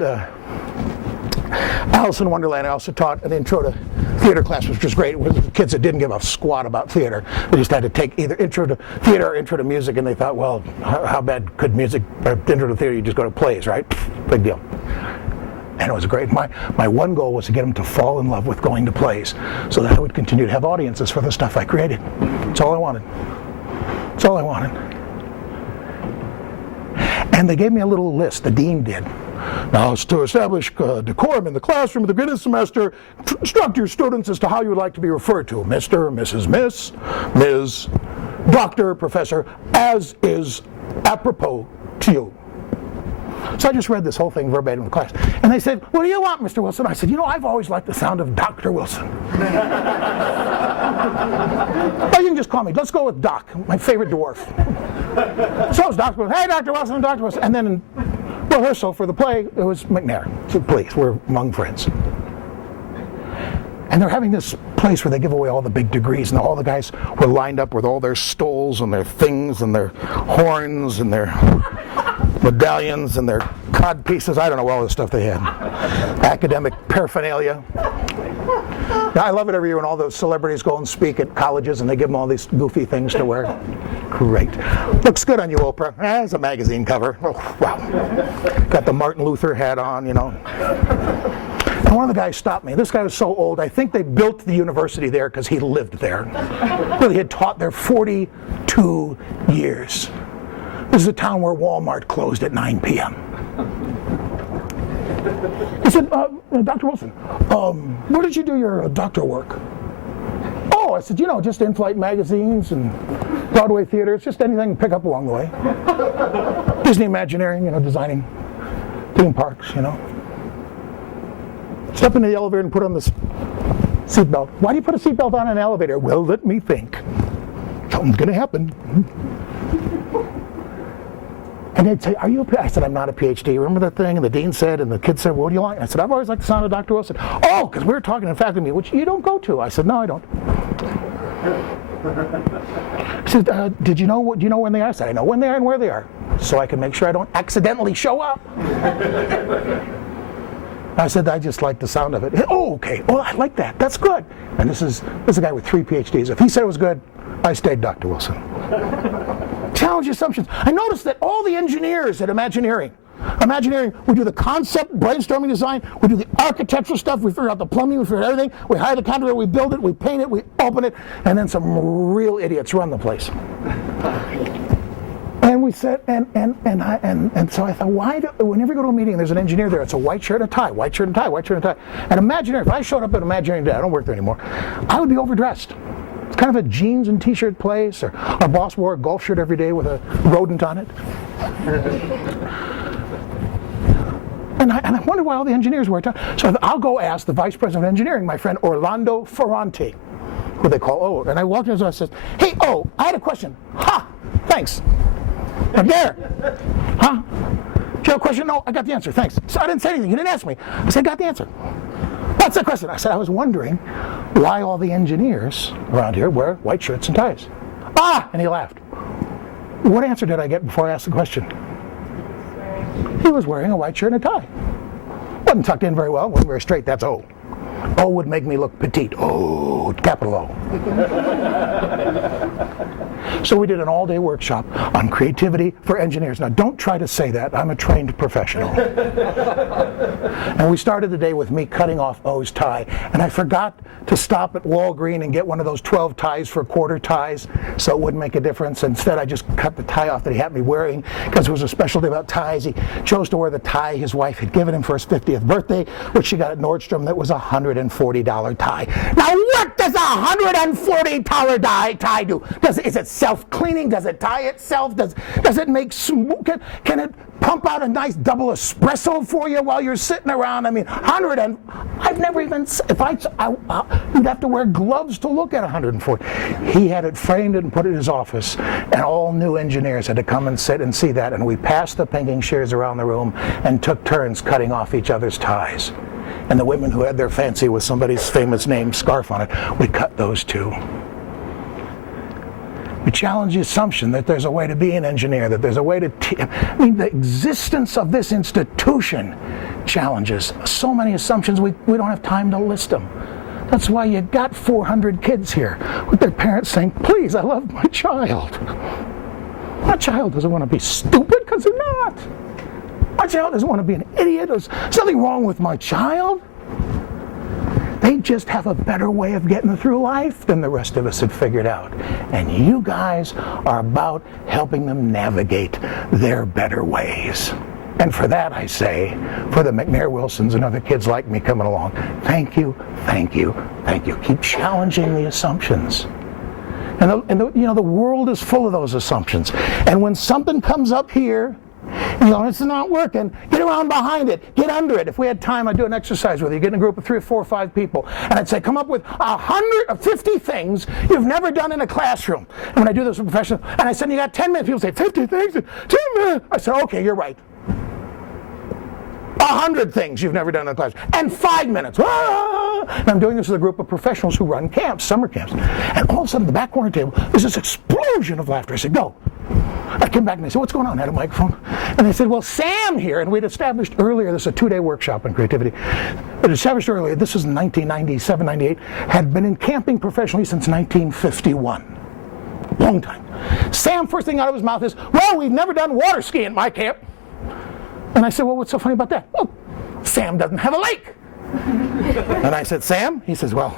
Alice in Wonderland, I also taught an intro to theater class, which was great. It was kids that didn't give a squat about theater. They just had to take either intro to theater or intro to music, and they thought, well, how bad could music, or intro to theater, you just go to plays, right? Big deal. And it was great. My one goal was to get them to fall in love with going to plays so that I would continue to have audiences for the stuff I created. That's all I wanted. That's all I wanted. And they gave me a little list, the dean did. Now, to establish decorum in the classroom at the beginning of the semester, instruct your students as to how you would like to be referred to. Mr., Mrs., Miss, Ms., Doctor, Professor, as is apropos to you. So I just read this whole thing verbatim in the class. And they said, what do you want, Mr. Wilson? I said, I've always liked the sound of Dr. Wilson. Oh, you can just call me. Let's go with Doc, my favorite dwarf. So it's Dr. Wilson. Hey, Dr. Wilson, Dr. Wilson. And then in rehearsal for the play, it was McNair. So please, we're among friends. And they're having this place where they give away all the big degrees, and all the guys were lined up with all their stoles and their things and their horns and their medallions and their cod pieces. I don't know all the stuff they had. Academic paraphernalia. Now, I love it every year when all those celebrities go and speak at colleges and they give them all these goofy things to wear. Great. Looks good on you, Oprah. It's a magazine cover. Oh, wow. Got the Martin Luther hat on, And one of the guys stopped me. This guy was so old, I think they built the university there because he lived there. Well, he had taught there 42 years. This is a town where Walmart closed at 9 p.m. He said, Dr. Wilson, where did you do your doctoral work? Oh, I said, just in-flight magazines and Broadway theaters, just anything to pick up along the way. Disney Imagineering, designing theme parks, Step into the elevator and put on the seatbelt. Why do you put a seatbelt on an elevator? Well, let me think. Something's going to happen. And they'd say, are you I said, I'm not a PhD. Remember that thing? And the dean said, and the kid said, what do you like? I said, I've always liked the sound of Dr. Wilson. Oh, because we were talking in faculty meeting, which you don't go to. I said, no, I don't. He said, do you know when they are? I said, I know when they are and where they are, so I can make sure I don't accidentally show up. I said, I just like the sound of it. Oh, okay. Oh, I like that. That's good. And this is a guy with 3 PhDs. If he said it was good, I stayed Dr. Wilson. Challenge assumptions. I noticed that all the engineers at Imagineering, we do the concept, brainstorming design, we do the architectural stuff, we figure out the plumbing, we figure out everything, we hire the contractor, we build it, we paint it, we open it, and then some real idiots run the place. And we said, and so I thought, whenever you go to a meeting and there's an engineer there, it's a white shirt and a tie, white shirt and tie, white shirt and tie. And Imagineering, if I showed up at Imagineering today, I don't work there anymore, I would be overdressed. It's kind of a jeans and t-shirt place, or our boss wore a golf shirt every day with a rodent on it. And I wonder why all the engineers wear ties. So I'll go ask the vice president of engineering, my friend Orlando Ferranti, who they call O. And I walked in and I said, hey, O, I had a question. Ha! Thanks. I'm there. Huh? Do you have a question? No, I got the answer. Thanks. So I didn't say anything. You didn't ask me. I said, I got the answer. What's the question? I said, I was wondering why all the engineers around here wear white shirts and ties. Ah! And he laughed. What answer did I get before I asked the question? He was wearing a white shirt and a tie. Wasn't tucked in very well, wasn't very straight. That's O. O would make me look petite. O, capital O. So we did an all-day workshop on creativity for engineers. Now, don't try to say that. I'm a trained professional. And we started the day with me cutting off O's tie. And I forgot to stop at Walgreens and get one of those 12 ties for quarter ties so it wouldn't make a difference. Instead, I just cut the tie off that he had me wearing because it was a special day about ties. He chose to wear the tie his wife had given him for his 50th birthday, which she got at Nordstrom. That was a $140 tie. Now, what does a $140 tie do? Is it self-cleaning? Does it tie itself? Does it make smooth? Can it pump out a nice double espresso for you while you're sitting around? I mean, I've never even, you'd have to wear gloves to look at 140. He had it framed and put it in his office, and all new engineers had to come and sit and see that, and we passed the pinking shears around the room and took turns cutting off each other's ties. And the women who had their fancy with somebody's famous name scarf on it, we cut those too. We challenge the assumption that there's a way to be an engineer, that there's a way to the existence of this institution challenges so many assumptions we don't have time to list them. That's why you got 400 kids here with their parents saying, please, I love my child. My child doesn't want to be stupid, because they're not. My child doesn't want to be an idiot. There's nothing wrong with my child. They just have a better way of getting through life than the rest of us have figured out. And you guys are about helping them navigate their better ways. And for that, I say, for the McNair Wilsons and other kids like me coming along, thank you, thank you, thank you. Keep challenging the assumptions. And the world is full of those assumptions. And when something comes up here, it's not working, get around behind it, get under it. If we had time, I'd do an exercise with you, get in a group of 3 or 4 or 5 people, and I'd say, come up with 150 things you've never done in a classroom. And when I do this with professionals, and I said, you got 10 minutes, people say, 50 things in 10 minutes. I said, okay, you're right. 100 things you've never done in a class, and 5 minutes. Ah! And I'm doing this with a group of professionals who run camps, summer camps. And all of a sudden, at the back corner table, there's this explosion of laughter. I said, go. I came back and they said, what's going on? I had a microphone. And they said, well, Sam here, and we'd established earlier, this is a 2-day workshop on creativity. It established earlier, this was in 1997, 98, had been in camping professionally since 1951. Long time. Sam, first thing out of his mouth is, well, we've never done water skiing at my camp. And I said, well, what's so funny about that? Well, Sam doesn't have a lake. And I said, Sam? He says, well,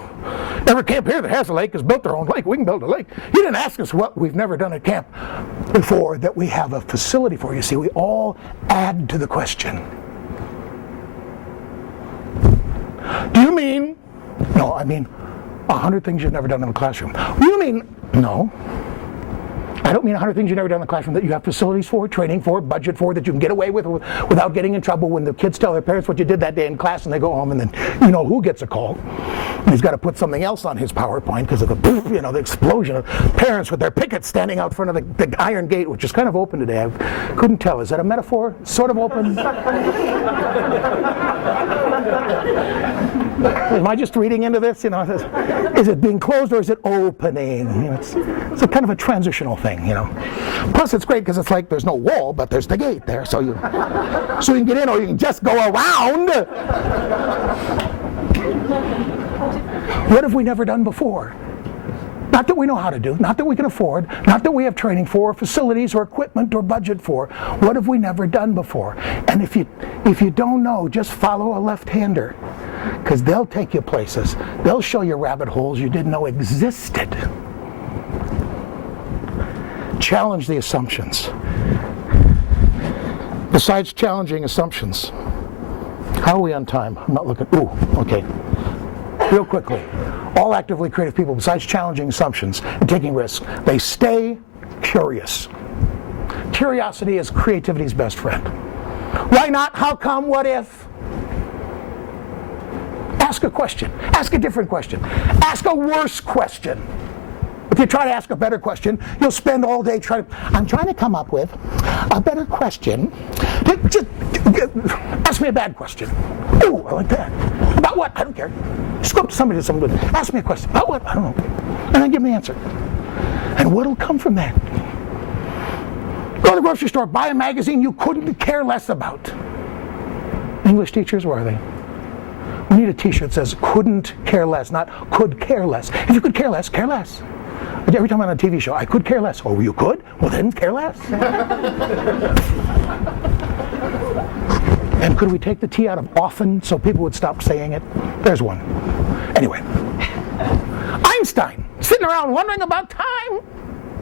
every camp here that has a lake has built their own lake. We can build a lake. He didn't ask us what we've never done at camp before that we have a facility for. You see, we all add to the question. Do you mean? No, I mean 100 things you've never done in a classroom. You mean? No. I don't mean 100 things you've never done in the classroom that you have facilities for, training for, budget for, that you can get away with without getting in trouble when the kids tell their parents what you did that day in class and they go home and then you know who gets a call. And he's got to put something else on his PowerPoint because of the explosion of parents with their pickets standing out front of the iron gate, which is kind of open today. I couldn't tell. Is that a metaphor? Sort of open? Am I just reading into this? Is it being closed or is it opening? It's a kind of a transitional thing. Plus, it's great because it's like there's no wall, but there's the gate there, so you can get in or you can just go around. What have we never done before? Not that we know how to do, not that we can afford, not that we have training for, facilities or equipment or budget for. What have we never done before? And if you don't know, just follow a left-hander, because they'll take you places. They'll show you rabbit holes you didn't know existed. Challenge the assumptions. Besides challenging assumptions, how are we on time? I'm not looking. Ooh, okay. Real quickly. All actively creative people, besides challenging assumptions and taking risks, they stay curious. Curiosity is creativity's best friend. Why not? How come? What if? Ask a question. Ask a different question. Ask a worse question. If you try to ask a better question, you'll spend all day I'm trying to come up with a better question. Just ask me a bad question. Ooh, I like that. About what? I don't care. Just go up to somebody, ask me a question. About what? I don't know. And then give me an answer. And what'll come from that? Go to the grocery store, buy a magazine you couldn't care less about. English teachers, where are they? We need a t-shirt that says couldn't care less, not could care less. If you could care less, care less. Every time I'm on a TV show, I could care less. Oh, you could? Well, then care less. And could we take the T out of often so people would stop saying it? There's one. Anyway. Einstein, sitting around wondering about time.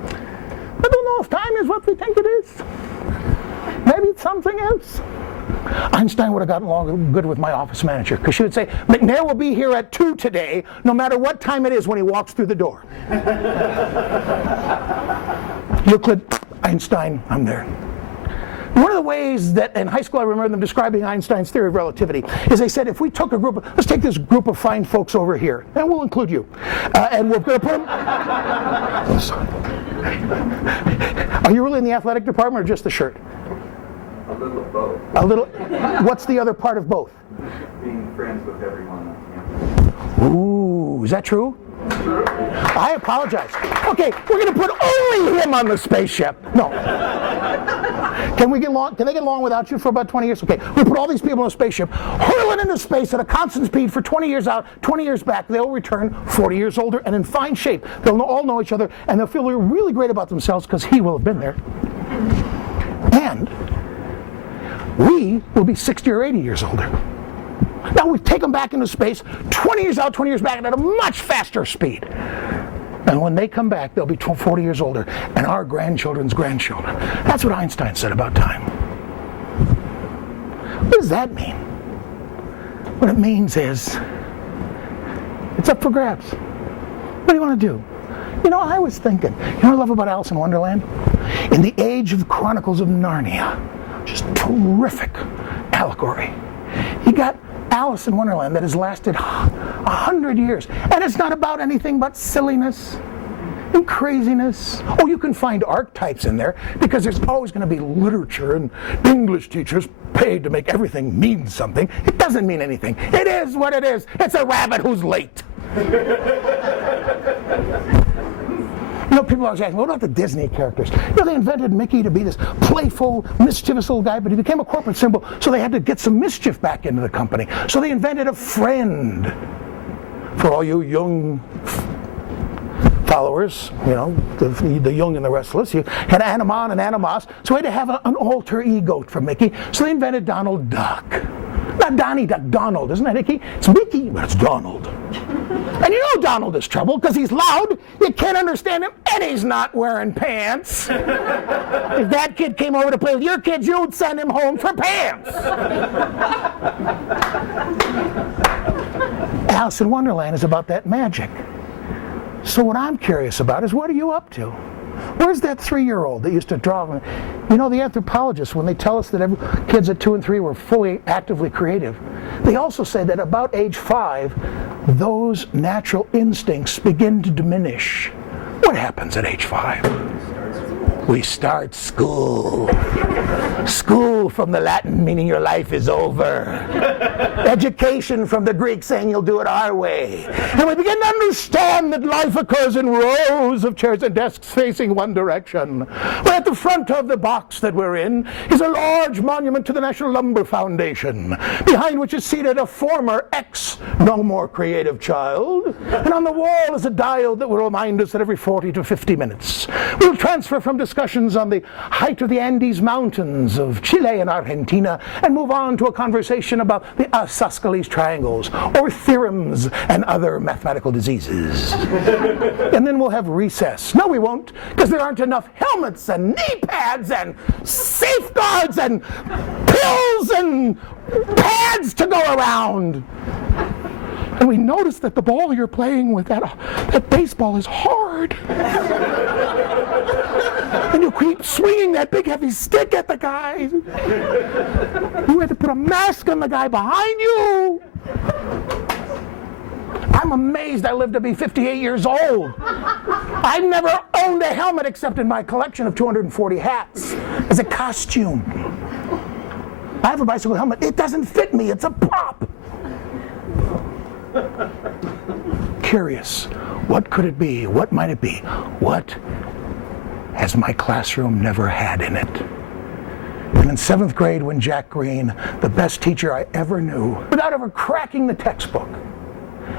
I don't know if time is what we think it is. Maybe it's something else. Einstein would have gotten along good with my office manager because she would say, McNair will be here at 2 today, no matter what time it is when he walks through the door. Euclid, Einstein, I'm there. One of the ways that in high school I remember them describing Einstein's theory of relativity is they said if we took let's take this group of fine folks over here, and we'll include you, and we're going to put them... Oh, sorry. Are you really in the athletic department or just the shirt? A little of both. A little. What's the other part of both? Being friends with everyone on campus. Ooh, is that true? I apologize. Okay, we're going to put only him on the spaceship. No. Can they get along without you for about 20 years? Okay, we put all these people on a spaceship, hurl it into space at a constant speed for 20 years out, 20 years back. They'll return 40 years older and in fine shape. They'll all know each other, and they'll feel really great about themselves because he will have been there. And we will be 60 or 80 years older. Now we take them back into space, 20 years out, 20 years back, and at a much faster speed. And when they come back, they'll be 40 years older, and our grandchildren's grandchildren. That's what Einstein said about time. What does that mean? What it means is, it's up for grabs. What do you want to do? You know, I was thinking, you know what I love about Alice in Wonderland? In the age of the Chronicles of Narnia, just terrific allegory. You got Alice in Wonderland that has lasted 100 years, and it's not about anything but silliness and craziness. Oh, you can find archetypes in there because there's always going to be literature and English teachers paid to make everything mean something. It doesn't mean anything. It is what it is. It's a rabbit who's late. You know, people always ask me, what about the Disney characters? You know, they invented Mickey to be this playful, mischievous little guy, but he became a corporate symbol, so they had to get some mischief back into the company. So they invented a friend. For all you young followers, you know, the young and the restless, you had Animon and Animos, so we had to have an alter ego for Mickey, so they invented Donald Duck. Not Donnie Duck, Donald, isn't that Mickey? It's Mickey, but it's Donald. And you know Donald is trouble because he's loud, you can't understand him, and he's not wearing pants. If that kid came over to play with your kids, you'd send him home for pants. Alice in Wonderland is about that magic. So what I'm curious about is, what are you up to? Where's that 3-year-old that used to draw? You know, the anthropologists, when they tell us that kids at 2 and 3 were fully actively creative, they also say that about age 5, those natural instincts begin to diminish. What happens at age 5? We start school. School from the Latin meaning your life is over. Education from the Greek saying you'll do it our way. And we begin to understand that life occurs in rows of chairs and desks facing one direction. But at the front of the box that we're in is a large monument to the National Lumber Foundation, behind which is seated a former no more creative child. And on the wall is a dial that will remind us that every 40 to 50 minutes we'll transfer from discussions on the height of the Andes Mountains of Chile and Argentina and move on to a conversation about the isosceles triangles or theorems and other mathematical diseases. And then we'll have recess. No, we won't, because there aren't enough helmets and knee pads and safeguards and pills and pads to go around. And we notice that the ball you're playing with, that baseball is hard. And you keep swinging that big heavy stick at the guy. You had to put a mask on the guy behind you. I'm amazed I lived to be 58 years old. I've never owned a helmet except in my collection of 240 hats as a costume. I have a bicycle helmet. It doesn't fit me. It's a prop. Curious. What could it be? What might it be? What has my classroom never had in it? And in 7th grade, when Jack Green, the best teacher I ever knew, without ever cracking the textbook,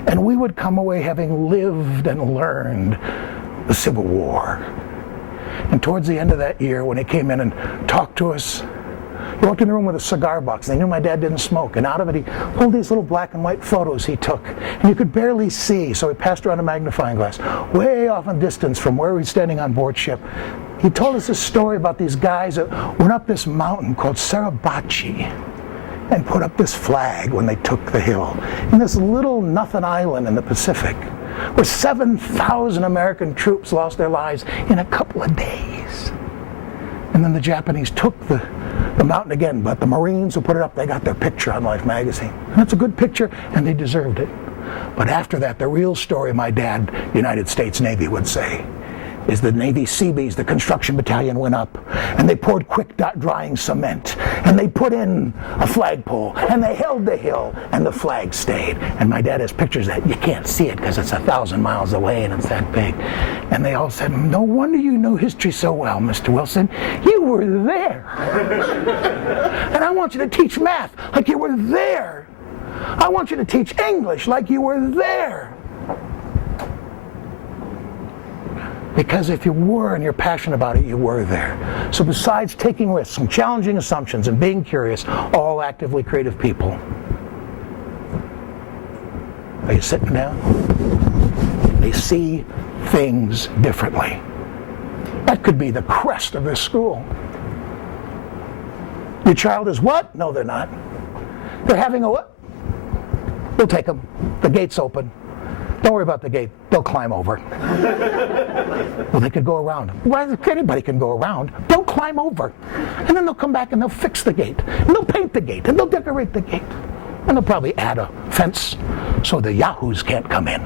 and we would come away having lived and learned the Civil War. And towards the end of that year, when he came in and talked to us, he walked in the room with a cigar box. They knew my dad didn't smoke. And out of it, he pulled these little black and white photos he took. And you could barely see, so he passed around a magnifying glass. Way off in distance from where we were standing on board ship, he told us this story about these guys that went up this mountain called Suribachi and put up this flag when they took the hill in this little nothing island in the Pacific, where 7,000 American troops lost their lives in a couple of days. And then the Japanese took the mountain again, but the Marines who put it up, they got their picture on Life magazine. And it's a good picture, and they deserved it. But after that, the real story, my dad, United States Navy, would say, is the Navy Seabees, the construction battalion, went up, and they poured quick drying cement, and they put in a flagpole, and they held the hill, and the flag stayed. And my dad has pictures that you can't see it because it's 1,000 miles away and it's that big. And they all said, "No wonder you know history so well, Mr. Wilson. You were there." And I want you to teach math like you were there. I want you to teach English like you were there. Because if you were and you're passionate about it, you were there. So besides taking risks and challenging assumptions and being curious, all actively creative people. Are you sitting down? They see things differently. That could be the crest of this school. Your child is what? No, they're not. They're having a what? We'll take them. The gate's open. Don't worry about the gate. They'll climb over. Well, they could go around. Well, anybody can go around. They'll climb over. And then they'll come back and they'll fix the gate. And they'll paint the gate. And they'll decorate the gate. And they'll probably add a fence so the yahoos can't come in.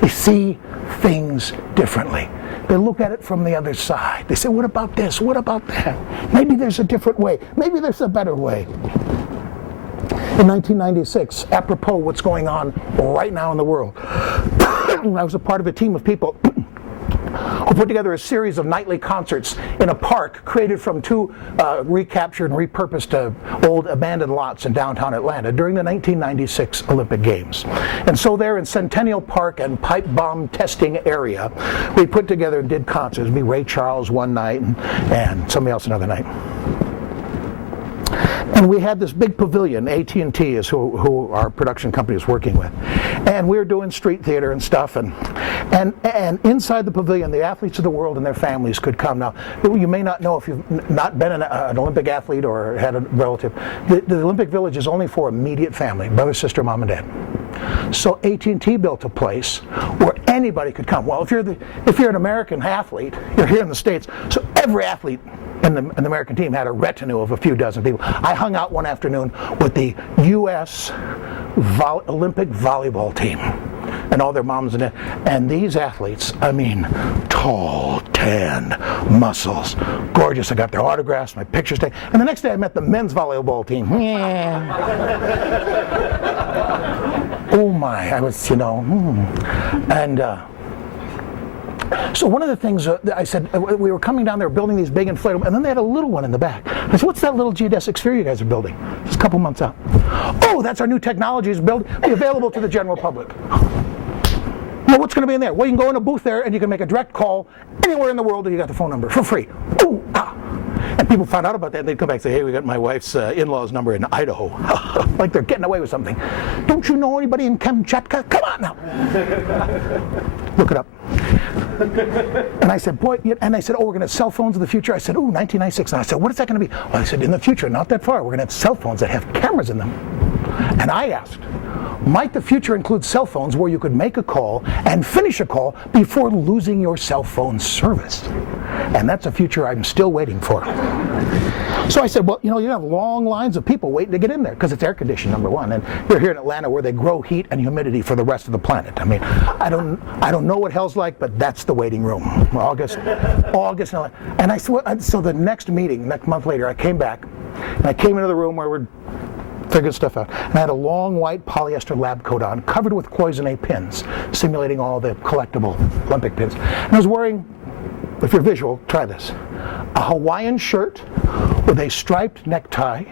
They see things differently. They look at it from the other side. They say, what about this? What about that? Maybe there's a different way. Maybe there's a better way. In 1996, apropos what's going on right now in the world, I was a part of a team of people who put together a series of nightly concerts in a park created from two recaptured and repurposed old abandoned lots in downtown Atlanta during the 1996 Olympic Games. And so there in Centennial Park and pipe bomb testing area, we put together and did concerts. It'd be Ray Charles one night and somebody else another night. And we had this big pavilion. AT&T is who our production company is working with. And we were doing street theater and stuff. And inside the pavilion, the athletes of the world and their families could come. Now, you may not know if you've not been an Olympic athlete or had a relative. The Olympic Village is only for immediate family, brother, sister, mom, and dad. So AT&T built a place where anybody could come. Well, if you're an American athlete, you're here in the States, so every athlete in the American team had a retinue of a few dozen people. I hung out one afternoon with the U.S. Olympic volleyball team and all their moms and dads. And these athletes, I mean, tall, tanned, muscles, gorgeous. I got their autographs, my pictures taken. And the next day I met the men's volleyball team. Oh my, I was, so one of the things I said, we were coming down there building these big inflatable, and then they had a little one in the back. I said, what's that little geodesic sphere you guys are building? It's a couple months out. Oh, that's our new technology. It's available to the general public. Well, what's going to be in there? Well, you can go in a booth there, and you can make a direct call anywhere in the world, and you got the phone number for free. Ooh, ah. And people found out about that, and they'd come back and say, hey, we got my wife's in-laws number in Idaho. Like they're getting away with something. Don't you know anybody in Kamchatka? Come on now. Look it up. And I said, boy, and I said, oh, we're going to have cell phones in the future. I said, ooh, 1996. And I said, what is that going to be? Well, I said, in the future, not that far, we're going to have cell phones that have cameras in them. And I asked, might the future include cell phones where you could make a call and finish a call before losing your cell phone service? And that's a future I'm still waiting for. So I said, well, you have long lines of people waiting to get in there because it's air conditioned, number one. And you're here in Atlanta where they grow heat and humidity for the rest of the planet. I mean, I don't know what hell's like, but that's the waiting room. August. And I said, so the next meeting, next month later, I came back and I came into the room where we're figured stuff out. And I had a long white polyester lab coat on, covered with cloisonne pins, simulating all the collectible Olympic pins. And I was wearing, if you're visual, try this, a Hawaiian shirt with a striped necktie,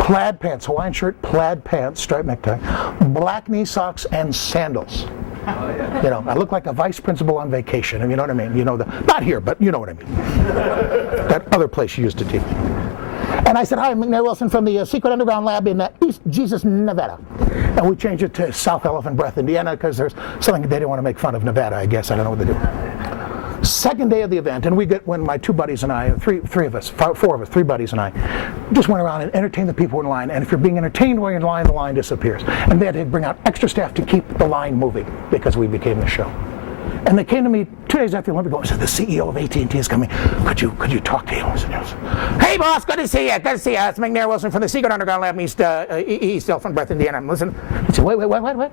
plaid pants, Hawaiian shirt, plaid pants, striped necktie, black knee socks, and sandals. I look like a vice principal on vacation, and you know what I mean? Not here, but you know what I mean. That other place you used to teach. And I said, hi, I'm McNair Wilson from the Secret Underground Lab in East Jesus, Nevada. And we changed it to South Elephant Breath, Indiana, because there's something they didn't want to make fun of Nevada, I guess. I don't know what they do. Second day of the event, and when my two buddies and I, four of us, three buddies and I, just went around and entertained the people in line. And if you're being entertained while you're in line, the line disappears. And they had to bring out extra staff to keep the line moving because we became the show. And they came to me 2 days after the Olympic Games and said, the CEO of AT&T is coming. Could you talk to him? I said, yes. Hey, boss, good to see you. Good to see you. It's McNair Wilson from the Secret Underground Lab in East Elephant Breath, Indiana. Listen. He said, wait, what?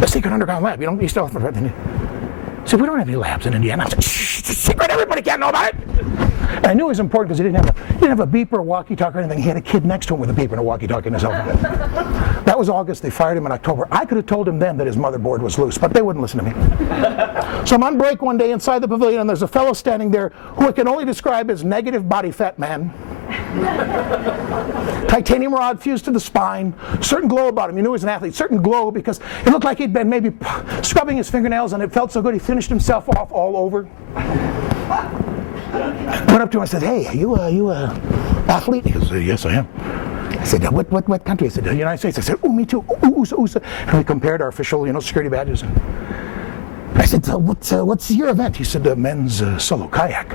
The Secret Underground Lab. You don't East Elephant Breath, Indiana. He said, we don't have any labs in Indiana. I said, shh, it's a secret, everybody can't know about it. And I knew it was important because he didn't have a beeper, a walkie-talkie or anything. He had a kid next to him with a beeper and a walkie-talkie in his cell phone. That was August. They fired him in October. I could have told him then that his motherboard was loose, but they wouldn't listen to me. So I'm on break one day inside the pavilion, and there's a fellow standing there who I can only describe as negative body fat man. Titanium rod fused to the spine, certain glow about him. You knew he was an athlete, certain glow because it looked like he'd been maybe scrubbing his fingernails and it felt so good he finished himself off all over. Went up to him and said, hey, are you a athlete? He goes, yes, I am. I said, what country? I said, the United States. I said, me too. Ooh. And we compared our official, security badges. And I said, what's your event? He said, men's solo kayak.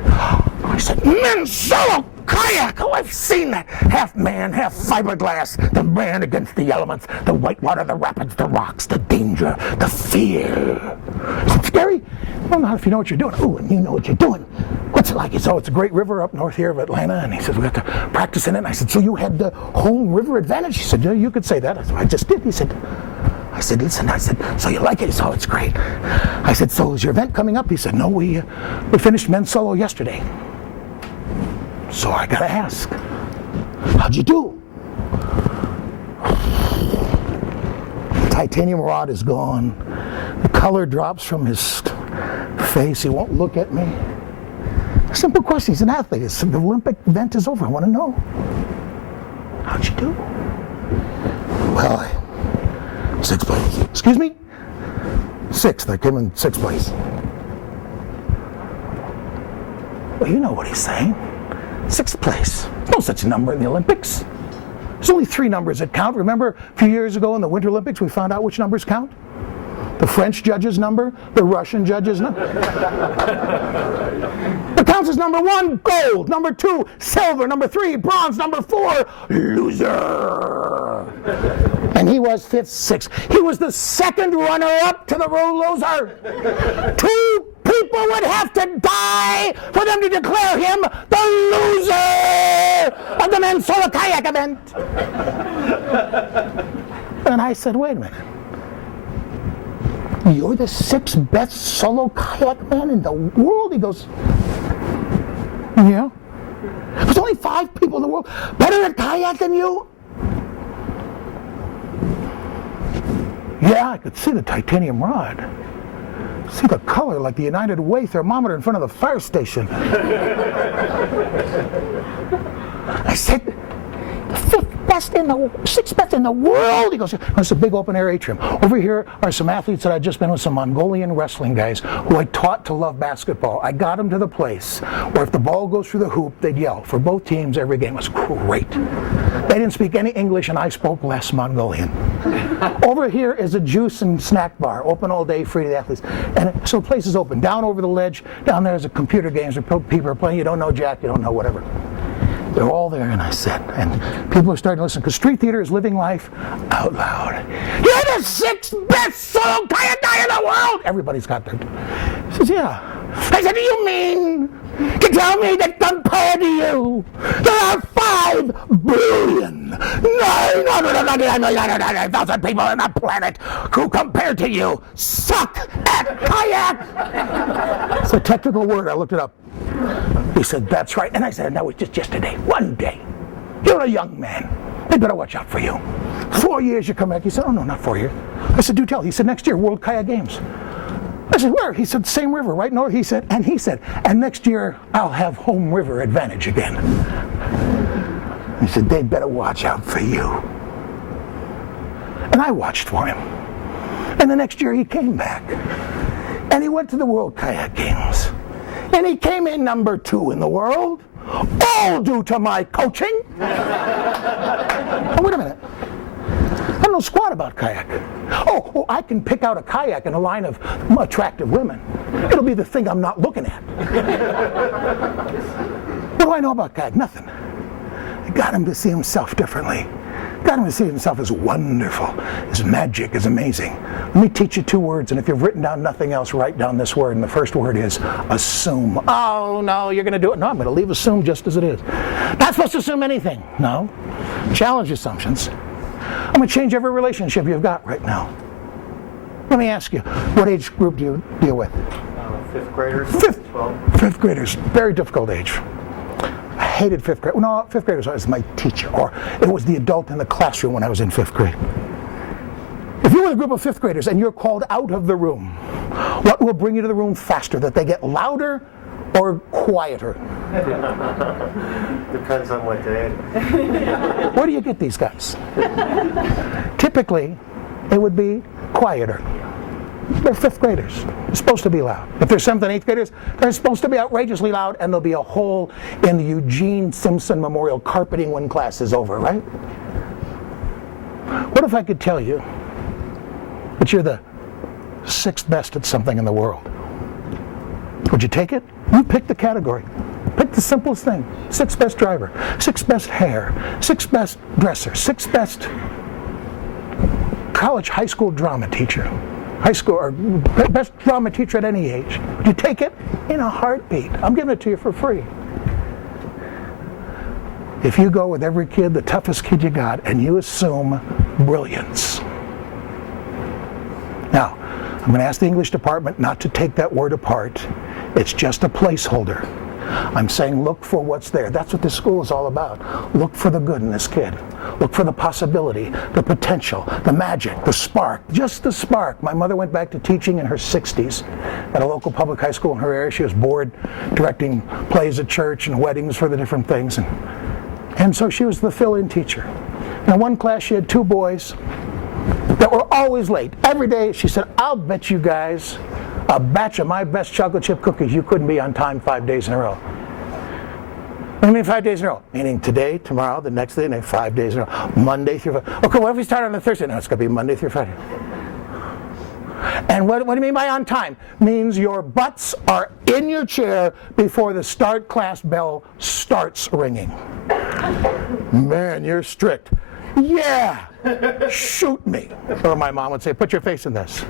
I said, men's solo kayak? Oh, I've seen that. Half man, half fiberglass. The man against the elements. The whitewater, the rapids, the rocks, the danger, the fear. Is it scary? Well, not if you know what you're doing. Oh, and you know what you're doing. What's it like? He said, it's a great river up north here of Atlanta. And he said, we got to practice in it. And I said, so you had the home river advantage? He said, yeah, you could say that. I said, I just did. He said, listen, so you like it? He said, oh, it's great. I said, so is your event coming up? He said, no, we finished men's solo yesterday. So I gotta ask, how'd you do? The titanium rod is gone. The color drops from his face. He won't look at me. Simple question. He's an athlete. The Olympic event is over. I want to know. How'd you do? Well, 6th place. Excuse me? 6th. I came in 6th place. Well, you know what he's saying. 6th place. There's no such number in the Olympics. There's only 3 numbers that count. Remember a few years ago in the Winter Olympics we found out which numbers count? The French judge's number, the Russian judge's number. It counts as number 1, gold. Number 2, silver. Number 3, bronze. Number 4, loser. And he was 5th, 6th. He was the 2nd runner-up to the loser. 2 people would have to die for them to declare him the loser of the men's solo kayak event. And I said, wait a minute. You're the 6th best solo kayak man in the world? He goes, yeah. There's only 5 people in the world better at kayak than you? Yeah, I could see the titanium rod. See the color like the United Way thermometer in front of the fire station. I said, the 6th best in the world. He goes, it's a big open air atrium. Over here are some athletes that I'd just been with, some Mongolian wrestling guys who I taught to love basketball. I got them to the place where if the ball goes through the hoop, they'd yell. For both teams, every game. It was great. They didn't speak any English and I spoke less Mongolian. Over here is a juice and snack bar, open all day, free to the athletes. And so the place is open. Down over the ledge, down there is a computer games where people are playing. You don't know Jack, you don't know whatever. They're all there, and I said, and people are starting to listen, because street theater is living life out loud. You're the 6th best solo kayak guy in the world! Everybody's got their... He says, yeah. I said, do you mean to tell me that compared to you, there are 5 billion, 999,000 people on the planet who, compared to you, suck at kayak? It's a technical word. I looked it up. He said, that's right. And I said, that was just yesterday. One day. You're a young man. They better watch out for you. 4 years you come back. He said, oh, no, not 4 years. I said, do tell. He said, next year, World Kayak Games. I said, where? He said, same river, right north. He said, and next year, I'll have home river advantage again. He said, they better watch out for you. And I watched for him. And the next year, he came back. And he went to the World Kayak Games. And he came in number 2 in the world, all due to my coaching. Oh, wait a minute. I don't know squat about kayak. Oh, I can pick out a kayak in a line of attractive women. It'll be the thing I'm not looking at. What do I know about kayak? Nothing. I got him to see himself differently. Got him to see himself as wonderful, as magic, as amazing. Let me teach you 2 words, and if you've written down nothing else, write down this word, and the first word is assume. Oh, no, you're going to do it. No, I'm going to leave assume just as it is. Not supposed to assume anything. No. Challenge assumptions. I'm going to change every relationship you've got right now. Let me ask you, what age group do you deal with? Fifth graders? Fifth graders, very difficult age. I hated fifth grade. No, fifth graders was my teacher, or it was the adult in the classroom when I was in fifth grade. If you're with a group of fifth graders and you're called out of the room, what will bring you to the room faster? That they get louder or quieter? Depends on what day. Where do you get these guys? Typically, it would be quieter. They're fifth graders. They're supposed to be loud. If they're seventh and eighth graders, they're supposed to be outrageously loud, and there'll be a hole in the Eugene Simpson Memorial carpeting when class is over, right? What if I could tell you that you're the sixth best at something in the world? Would you take it? You pick the category. Pick the simplest thing. Sixth best driver, sixth best hair, sixth best dresser, sixth best college, high school drama teacher. High school, or best drama teacher at any age. Would you take it? In a heartbeat. I'm giving it to you for free. If you go with every kid, the toughest kid you got, and you assume brilliance. Now, I'm going to ask the English department not to take that word apart. It's just a placeholder. I'm saying look for what's there. That's what this school is all about. Look for the good in this kid. Look for the possibility, the potential, the magic, the spark, just the spark. My mother went back to teaching in her 60s at a local public high school in her area. She was bored directing plays at church and weddings for the different things. And so she was the fill-in teacher. In one class, she had two boys that were always late. Every day, she said, I'll bet you guys a batch of my best chocolate chip cookies you couldn't be on time 5 days in a row. What do you mean 5 days in a row? Meaning today, tomorrow, the next day, and 5 days in a row. Monday through Friday. Okay, what if we start on a Thursday? No, it's going to be Monday through Friday. And what do you mean by on time? Means your butts are in your chair before the start class bell starts ringing. Man, you're strict. Yeah, shoot me. Or my mom would say, put your face in this.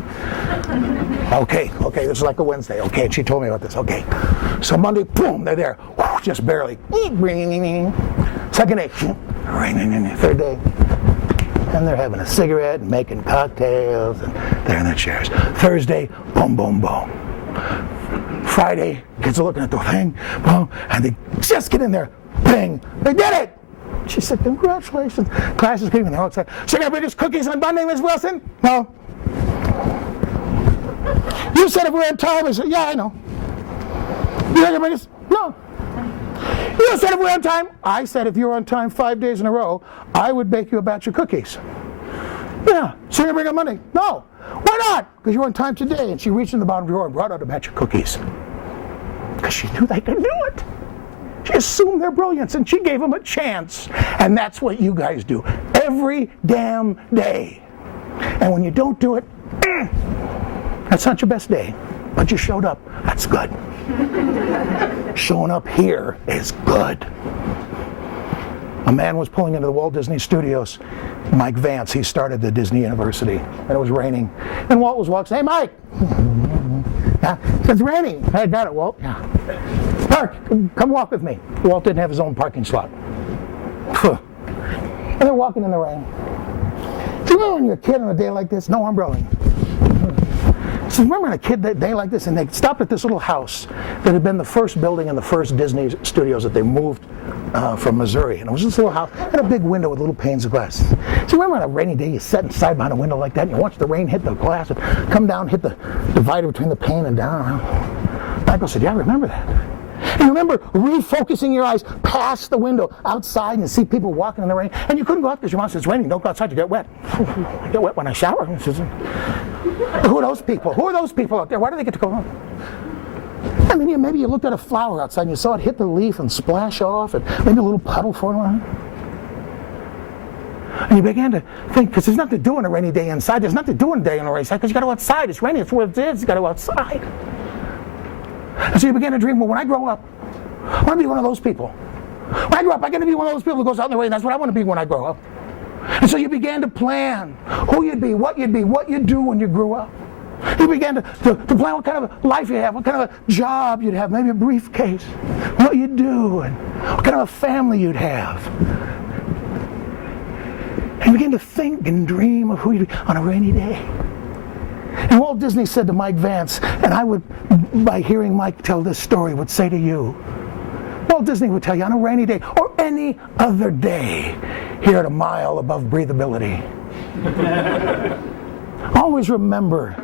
Okay, this is like a Wednesday. Okay, and she told me about this. Okay, so Monday, boom, they're there. Just barely. Second day, third day. And they're having a cigarette and making cocktails, and they're in their chairs. Thursday, boom, boom, boom. Friday, kids are looking at the thing, boom, and they just get in there, bang, they did it! She said, congratulations. Class is getting and they're all excited. So you're going to bring us cookies on Monday, Ms. Wilson? No. You said if we're on time. I said, yeah, I know. You're going to bring us? No. You said if we're on time. I said if you're on time 5 days in a row, I would bake you a batch of cookies. Yeah. So you're going to bring on Monday? No. Why not? Because you're on time today. And she reached in the bottom drawer and brought out a batch of cookies. Because she knew they could do it. She assumed their brilliance, and she gave them a chance. And that's what you guys do every damn day. And when you don't do it, that's not your best day. But you showed up. That's good. Showing up here is good. A man was pulling into the Walt Disney Studios. Mike Vance, he started the Disney University, and it was raining. And Walt was walking, hey, Mike. Yeah, it's raining. I got it, Walt. Yeah. Park, come walk with me. Walt didn't have his own parking slot. And they're walking in the rain. Do you remember when you're a kid on a day like this? No umbrella. So remember on a kid day like this, and they stopped at this little house that had been the first building in the first Disney studios that they moved from Missouri. And it was this little house, had a big window with little panes of glass. So remember on a rainy day, you sat inside behind a window like that, and you watch the rain hit the glass and come down, hit the divider between the pane and down. Michael said, yeah, I remember that. And you remember refocusing your eyes past the window outside and you see people walking in the rain, and you couldn't go out because your mom said it's raining. Don't go outside, you get wet. I get wet when I shower. Who are those people? Who are those people out there? Why do they get to go home? I mean, maybe you looked at a flower outside and you saw it hit the leaf and splash off, and maybe a little puddle formed. And you began to think, because there's nothing to do on a rainy day inside. There's nothing to do on a day on a rainy side because you got to go outside. It's raining. It's what it is. You got to go outside. And so you began to dream, well, when I grow up, I want to be one of those people. When I grow up, I'm going to be one of those people who goes out in the rain. That's what I want to be when I grow up. And so you began to plan who you'd be, what you'd do when you grew up. You began to plan what kind of life you have, what kind of a job you'd have, maybe a briefcase, what you'd do, and what kind of a family you'd have. And you begin to think and dream of who you'd be on a rainy day. And Walt Disney said to Mike Vance, and I would, by hearing Mike tell this story, would say to you, Walt Disney would tell you on a rainy day or any other day, here at a mile above breathability, always remember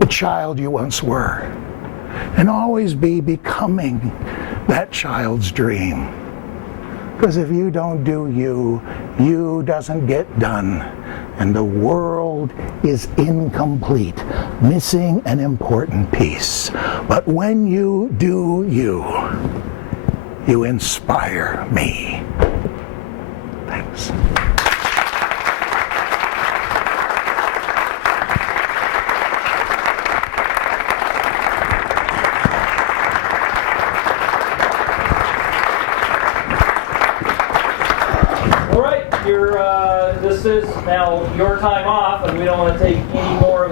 the child you once were, and always be becoming that child's dream. Because if you don't do you, you doesn't get done, and the world is incomplete, missing an important piece. But when you do you, you inspire me. Thanks. All right, this is now your time off, and we don't want to take any more.